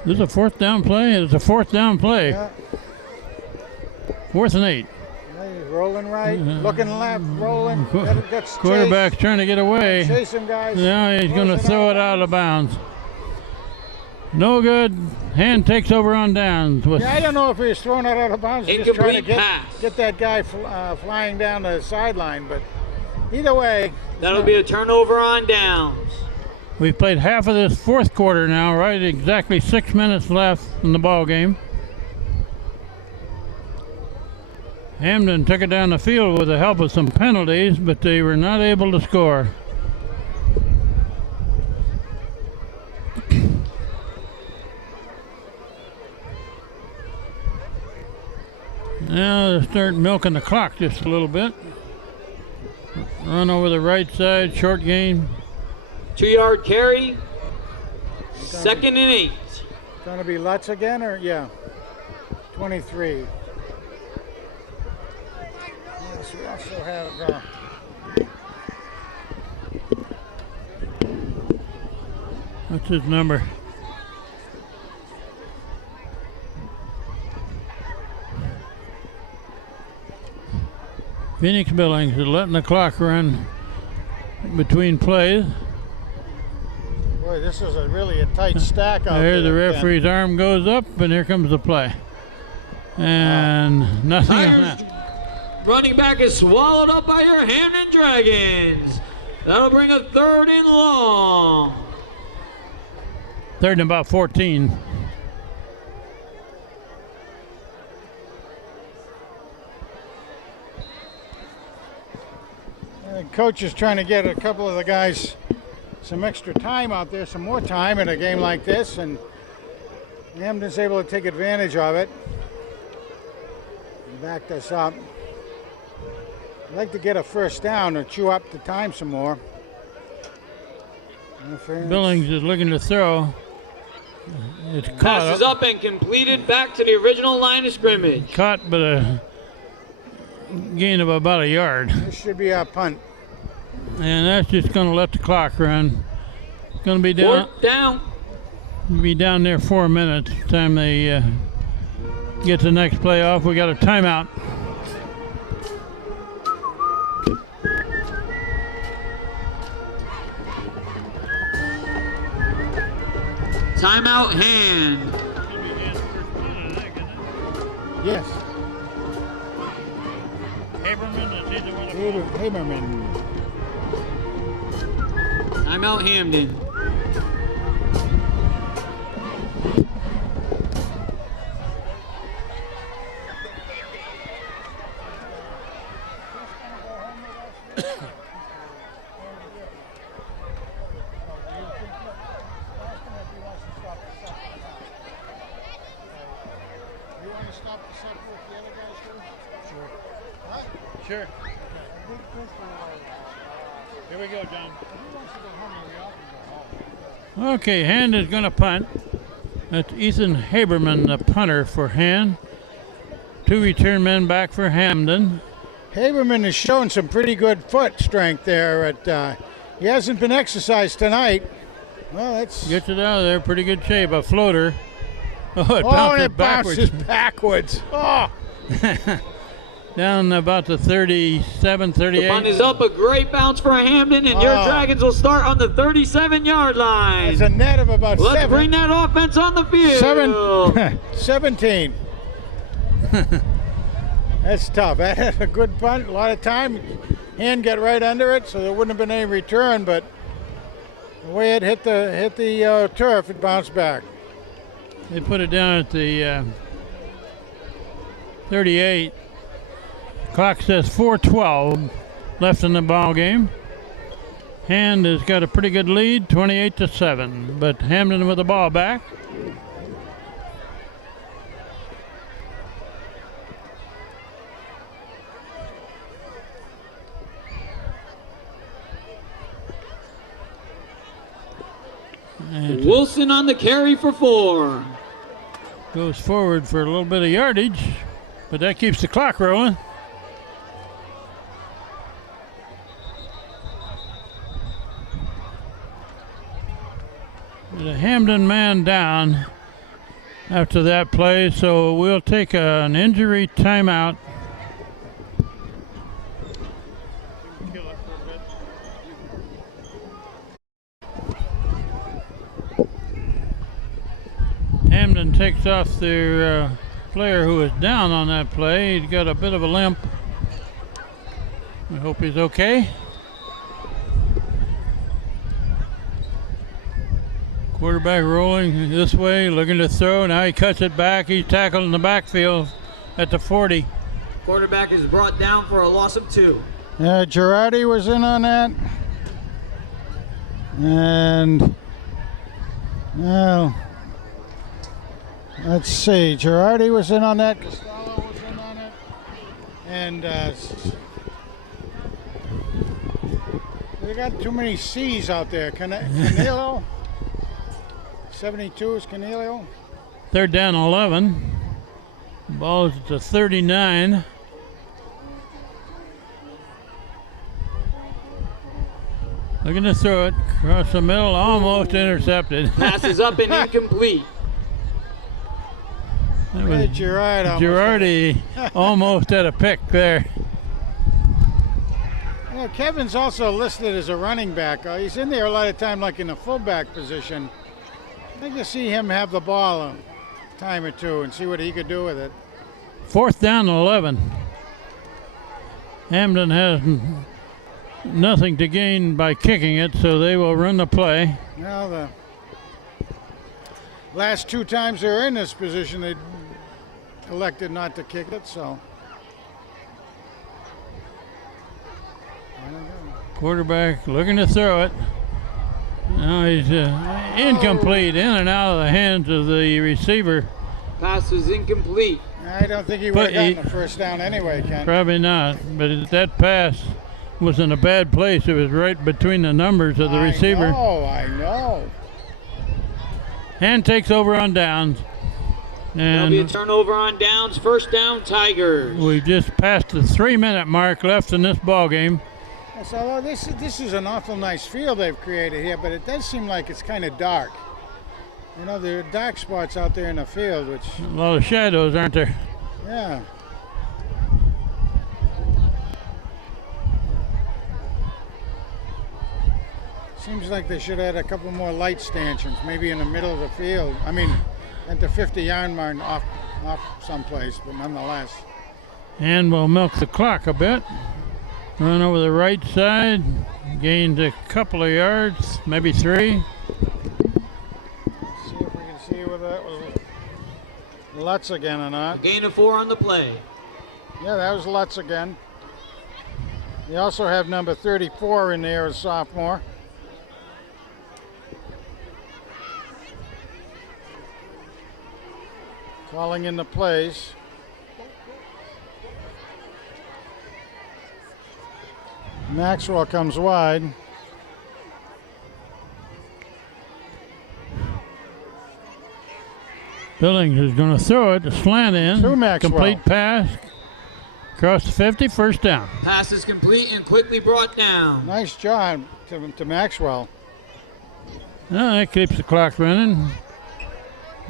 This is a 4th down play. It's a 4th down play. Yeah. 4th and 8. He's rolling right, looking left, rolling. Gets Quarterback's trying to get away. Chase him, guys. Now he's going to throw it out of bounds. No good. Hand takes over on downs. With Yeah, I don't know if he was throwing it out of bounds. Or just trying to Incomplete pass. get that guy flying down the sideline. But either way, That'll be a turnover on downs. We've played half of this 4th quarter now, right? Exactly 6 minutes left in the ball game. Hamden took it down the field with the help of some penalties, but they were not able to score. Now they start milking the clock just a little bit. Run over the right side, short gain. 2-yard carry. 2nd and 8. going to be Lutz again, or yeah, 23. Yes, we also have. What's his number? Phoenix Billings is letting the clock run between plays. Boy, this is really a tight stack out there. There, the referee's arm goes up, and here comes the play. And nothing on Tigers that. running back is swallowed up by your Hamden Dragons. That'll bring a 3rd and long. 3rd and about 14. The coach is trying to get a couple of the guys some extra time out there, some more time in a game like this, and Hamden's able to take advantage of it and back this up. I'd like to get a 1st down or chew up the time some more. Interference. Billings is looking to throw. It's caught. Pass is up and completed back to the original line of scrimmage. Caught, but a gain of about a yard. This should be a punt. And that's just going to let the clock run. It's going to be down. 4th down. Be down there 4 minutes. Time they get the next play off. We got a timeout. Timeout Hand. Yes. Haberman is either one Haberman. Timeout Hamden. Sure. Here we go, John. Okay, Hand is going to punt. That's Ethan Haberman, the punter for Hand. 2 return men back for Hamden. Haberman has shown some pretty good foot strength there. He hasn't been exercised tonight. Well, that's Gets it out of there, pretty good shape. A floater. Oh, it and bounces it backwards. bounces backwards. Oh, Down about the 37, 38. The punt is up, a great bounce for Hamden, and your Dragons will start on the 37-yard line. it's a net of about Let's bring that offense on the field. 17. That's tough. That had a good punt, a lot of time. Hand got right under it, so there wouldn't have been any return, but the way it hit the turf, it bounced back. They put it down at the 38. Clock says 4:12 left in the ball game. Hand has got a pretty good lead, 28-7. But Hamden with the ball back. And Wilson on the carry for 4. goes forward for a little bit of yardage, but that keeps the clock rolling. The Hamden man down after that play, so we'll take an injury timeout. Hamden takes off their player who was down on that play. He's got a bit of a limp. We hope he's okay. Quarterback rolling this way, looking to throw. Now he cuts it back. He's tackled in the backfield at the 40. Quarterback is brought down for a loss of 2. Girardi was in on that. And, well, let's see. Girardi was in on that. Costello was in on it. And we got too many C's out there. Canelo. 72 is Canelio. Third down 11. Ball is at the 39. Looking to throw it across the middle, almost intercepted. Pass is up and incomplete. That was Girardi almost at a pick there. Kevin's also listed as a running back. He's in there a lot of time like in the fullback position. I think you'll see him have the ball a time or two and see what he could do with it. Fourth down 11. Hamden has nothing to gain by kicking it, so they will run the play. Now the last 2 times they were in this position, they elected not to kick it, so. Quarterback looking to throw it. Now he's incomplete, in and out of the hands of the receiver. Pass is incomplete. I don't think he would have gotten the first down anyway, Ken. Probably not, but that pass was in a bad place. It was right between the numbers of the receiver. I know. Hand takes over on downs. There'll be a And turnover on downs. First down, Tigers. we've just passed the 3-minute mark left in this ball game. So this is an awful nice field they've created here, but it does seem like it's kind of dark. You know, there are dark spots out there in the field, which, A lot of shadows, aren't there? yeah. Seems like they should have had a couple more light stanchions, maybe in the middle of the field. I mean, at the 50-yard mark off someplace, but nonetheless. And we'll milk the clock a bit. Run over the right side. Gained a couple of yards, maybe 3. See if we can see whether that was Lutz again or not. Gain of 4 on the play. Yeah, that was Lutz again. You also have number 34 in there as sophomore. Calling in the plays. Maxwell comes wide. Billings is going to throw it, a slant in. To Maxwell. Complete pass. Across the 50, first down. Pass is complete and quickly brought down. Nice job to Maxwell. That keeps the clock running.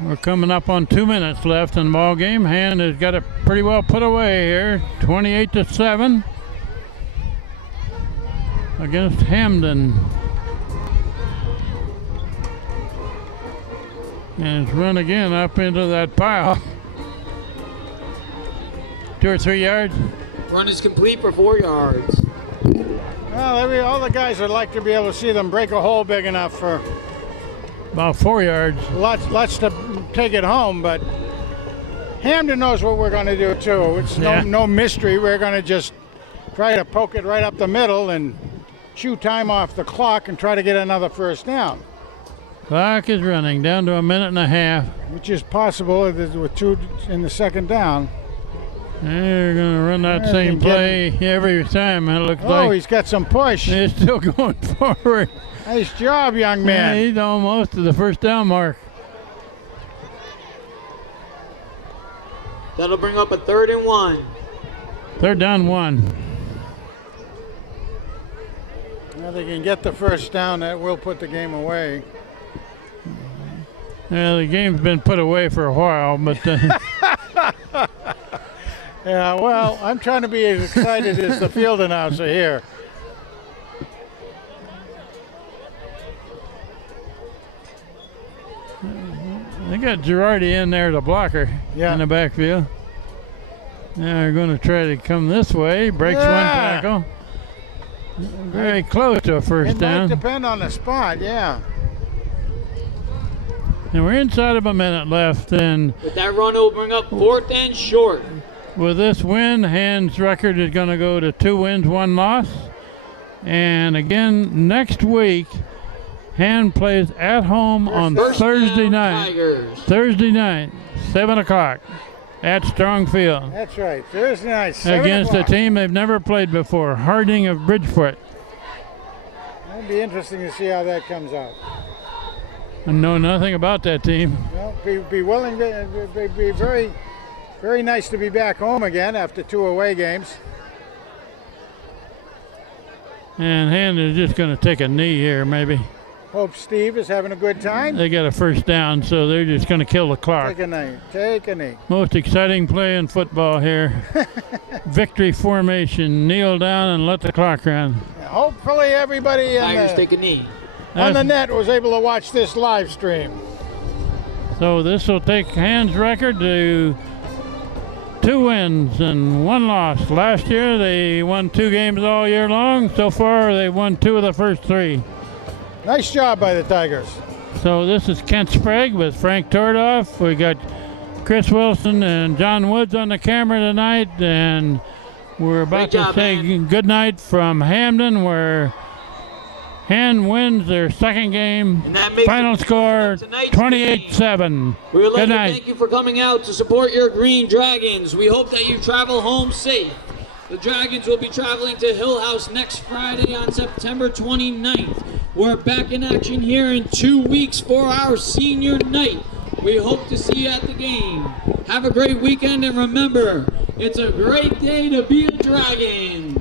We're coming up on 2 minutes left in the ball game. Hand has got it pretty well put away here. 28-7 against Hamden. And it's run again up into that pile. 2 or 3 yards. Run is complete for 4 yards. Well, all the guys would like to be able to see them break a hole big enough for About 4 yards. lots to take it home, but Hamden knows what we're going to do too. It's no mystery. We're going to just try to poke it right up the middle and chew time off the clock and try to get another first down. Clock is running down to 1.5 minutes. Which is possible with 2 in the second down. They're going to run that same play every time, it looks like. Oh, he's got some push. They're still going forward. Nice job, young man. Yeah, he's almost to the first down mark. That'll bring up a 3rd and 1. 3rd down 1. Well, they can get the first down. That will put the game away. Yeah, the game's been put away for a while, but Yeah, well, I'm trying to be as excited as the field announcer here. they got Girardi in there, the blocker, in the backfield. Now they're going to try to come this way. Breaks one tackle. Very close to a first down. It might depend on the spot, yeah. And we're inside of 1 minute left, and With that run, it will bring up 4th and short. with this win, Hand's record is going to go to 2 wins, 1 loss. And again, next week, Hand plays at home on First Thursday down, night. Tigers. Thursday night, 7 o'clock at Strong Field. That's right. Thursday night, 7 Against o'clock. a team they've never played before, Harding of Bridgeport. It'll be interesting to see how that comes out. I know nothing about that team. Well, be willing to be very, very nice to be back home again after 2 away games. And Hand is just going to take a knee here, maybe. Hope Steve is having a good time. They got a first down, so they're just going to kill the clock. Take a knee. Take a knee. Most exciting play in football here. Victory formation. Kneel down and let the clock run. Hopefully everybody Tigers take a knee. on the net was able to watch this live stream. So this will take Hand's record to 2 wins and 1 loss. Last year they won 2 games all year long. So far they won 2 of the first 3. Nice job by the Tigers. So this is Kent Sprague with Frank Tordoff. We got Chris Wilson and John Woods on the camera tonight, and we're about to say good night from Hamden, where Hand wins their second game. And that makes Final score 28-7. We would like Good to night. thank you for coming out to support your Green Dragons. We hope that you travel home safe. The Dragons will be traveling to Hill House next Friday on September 29th. We're back in action here in 2 weeks for our senior night. We hope to see you at the game. Have a great weekend, and remember, it's a great day to be a Dragon.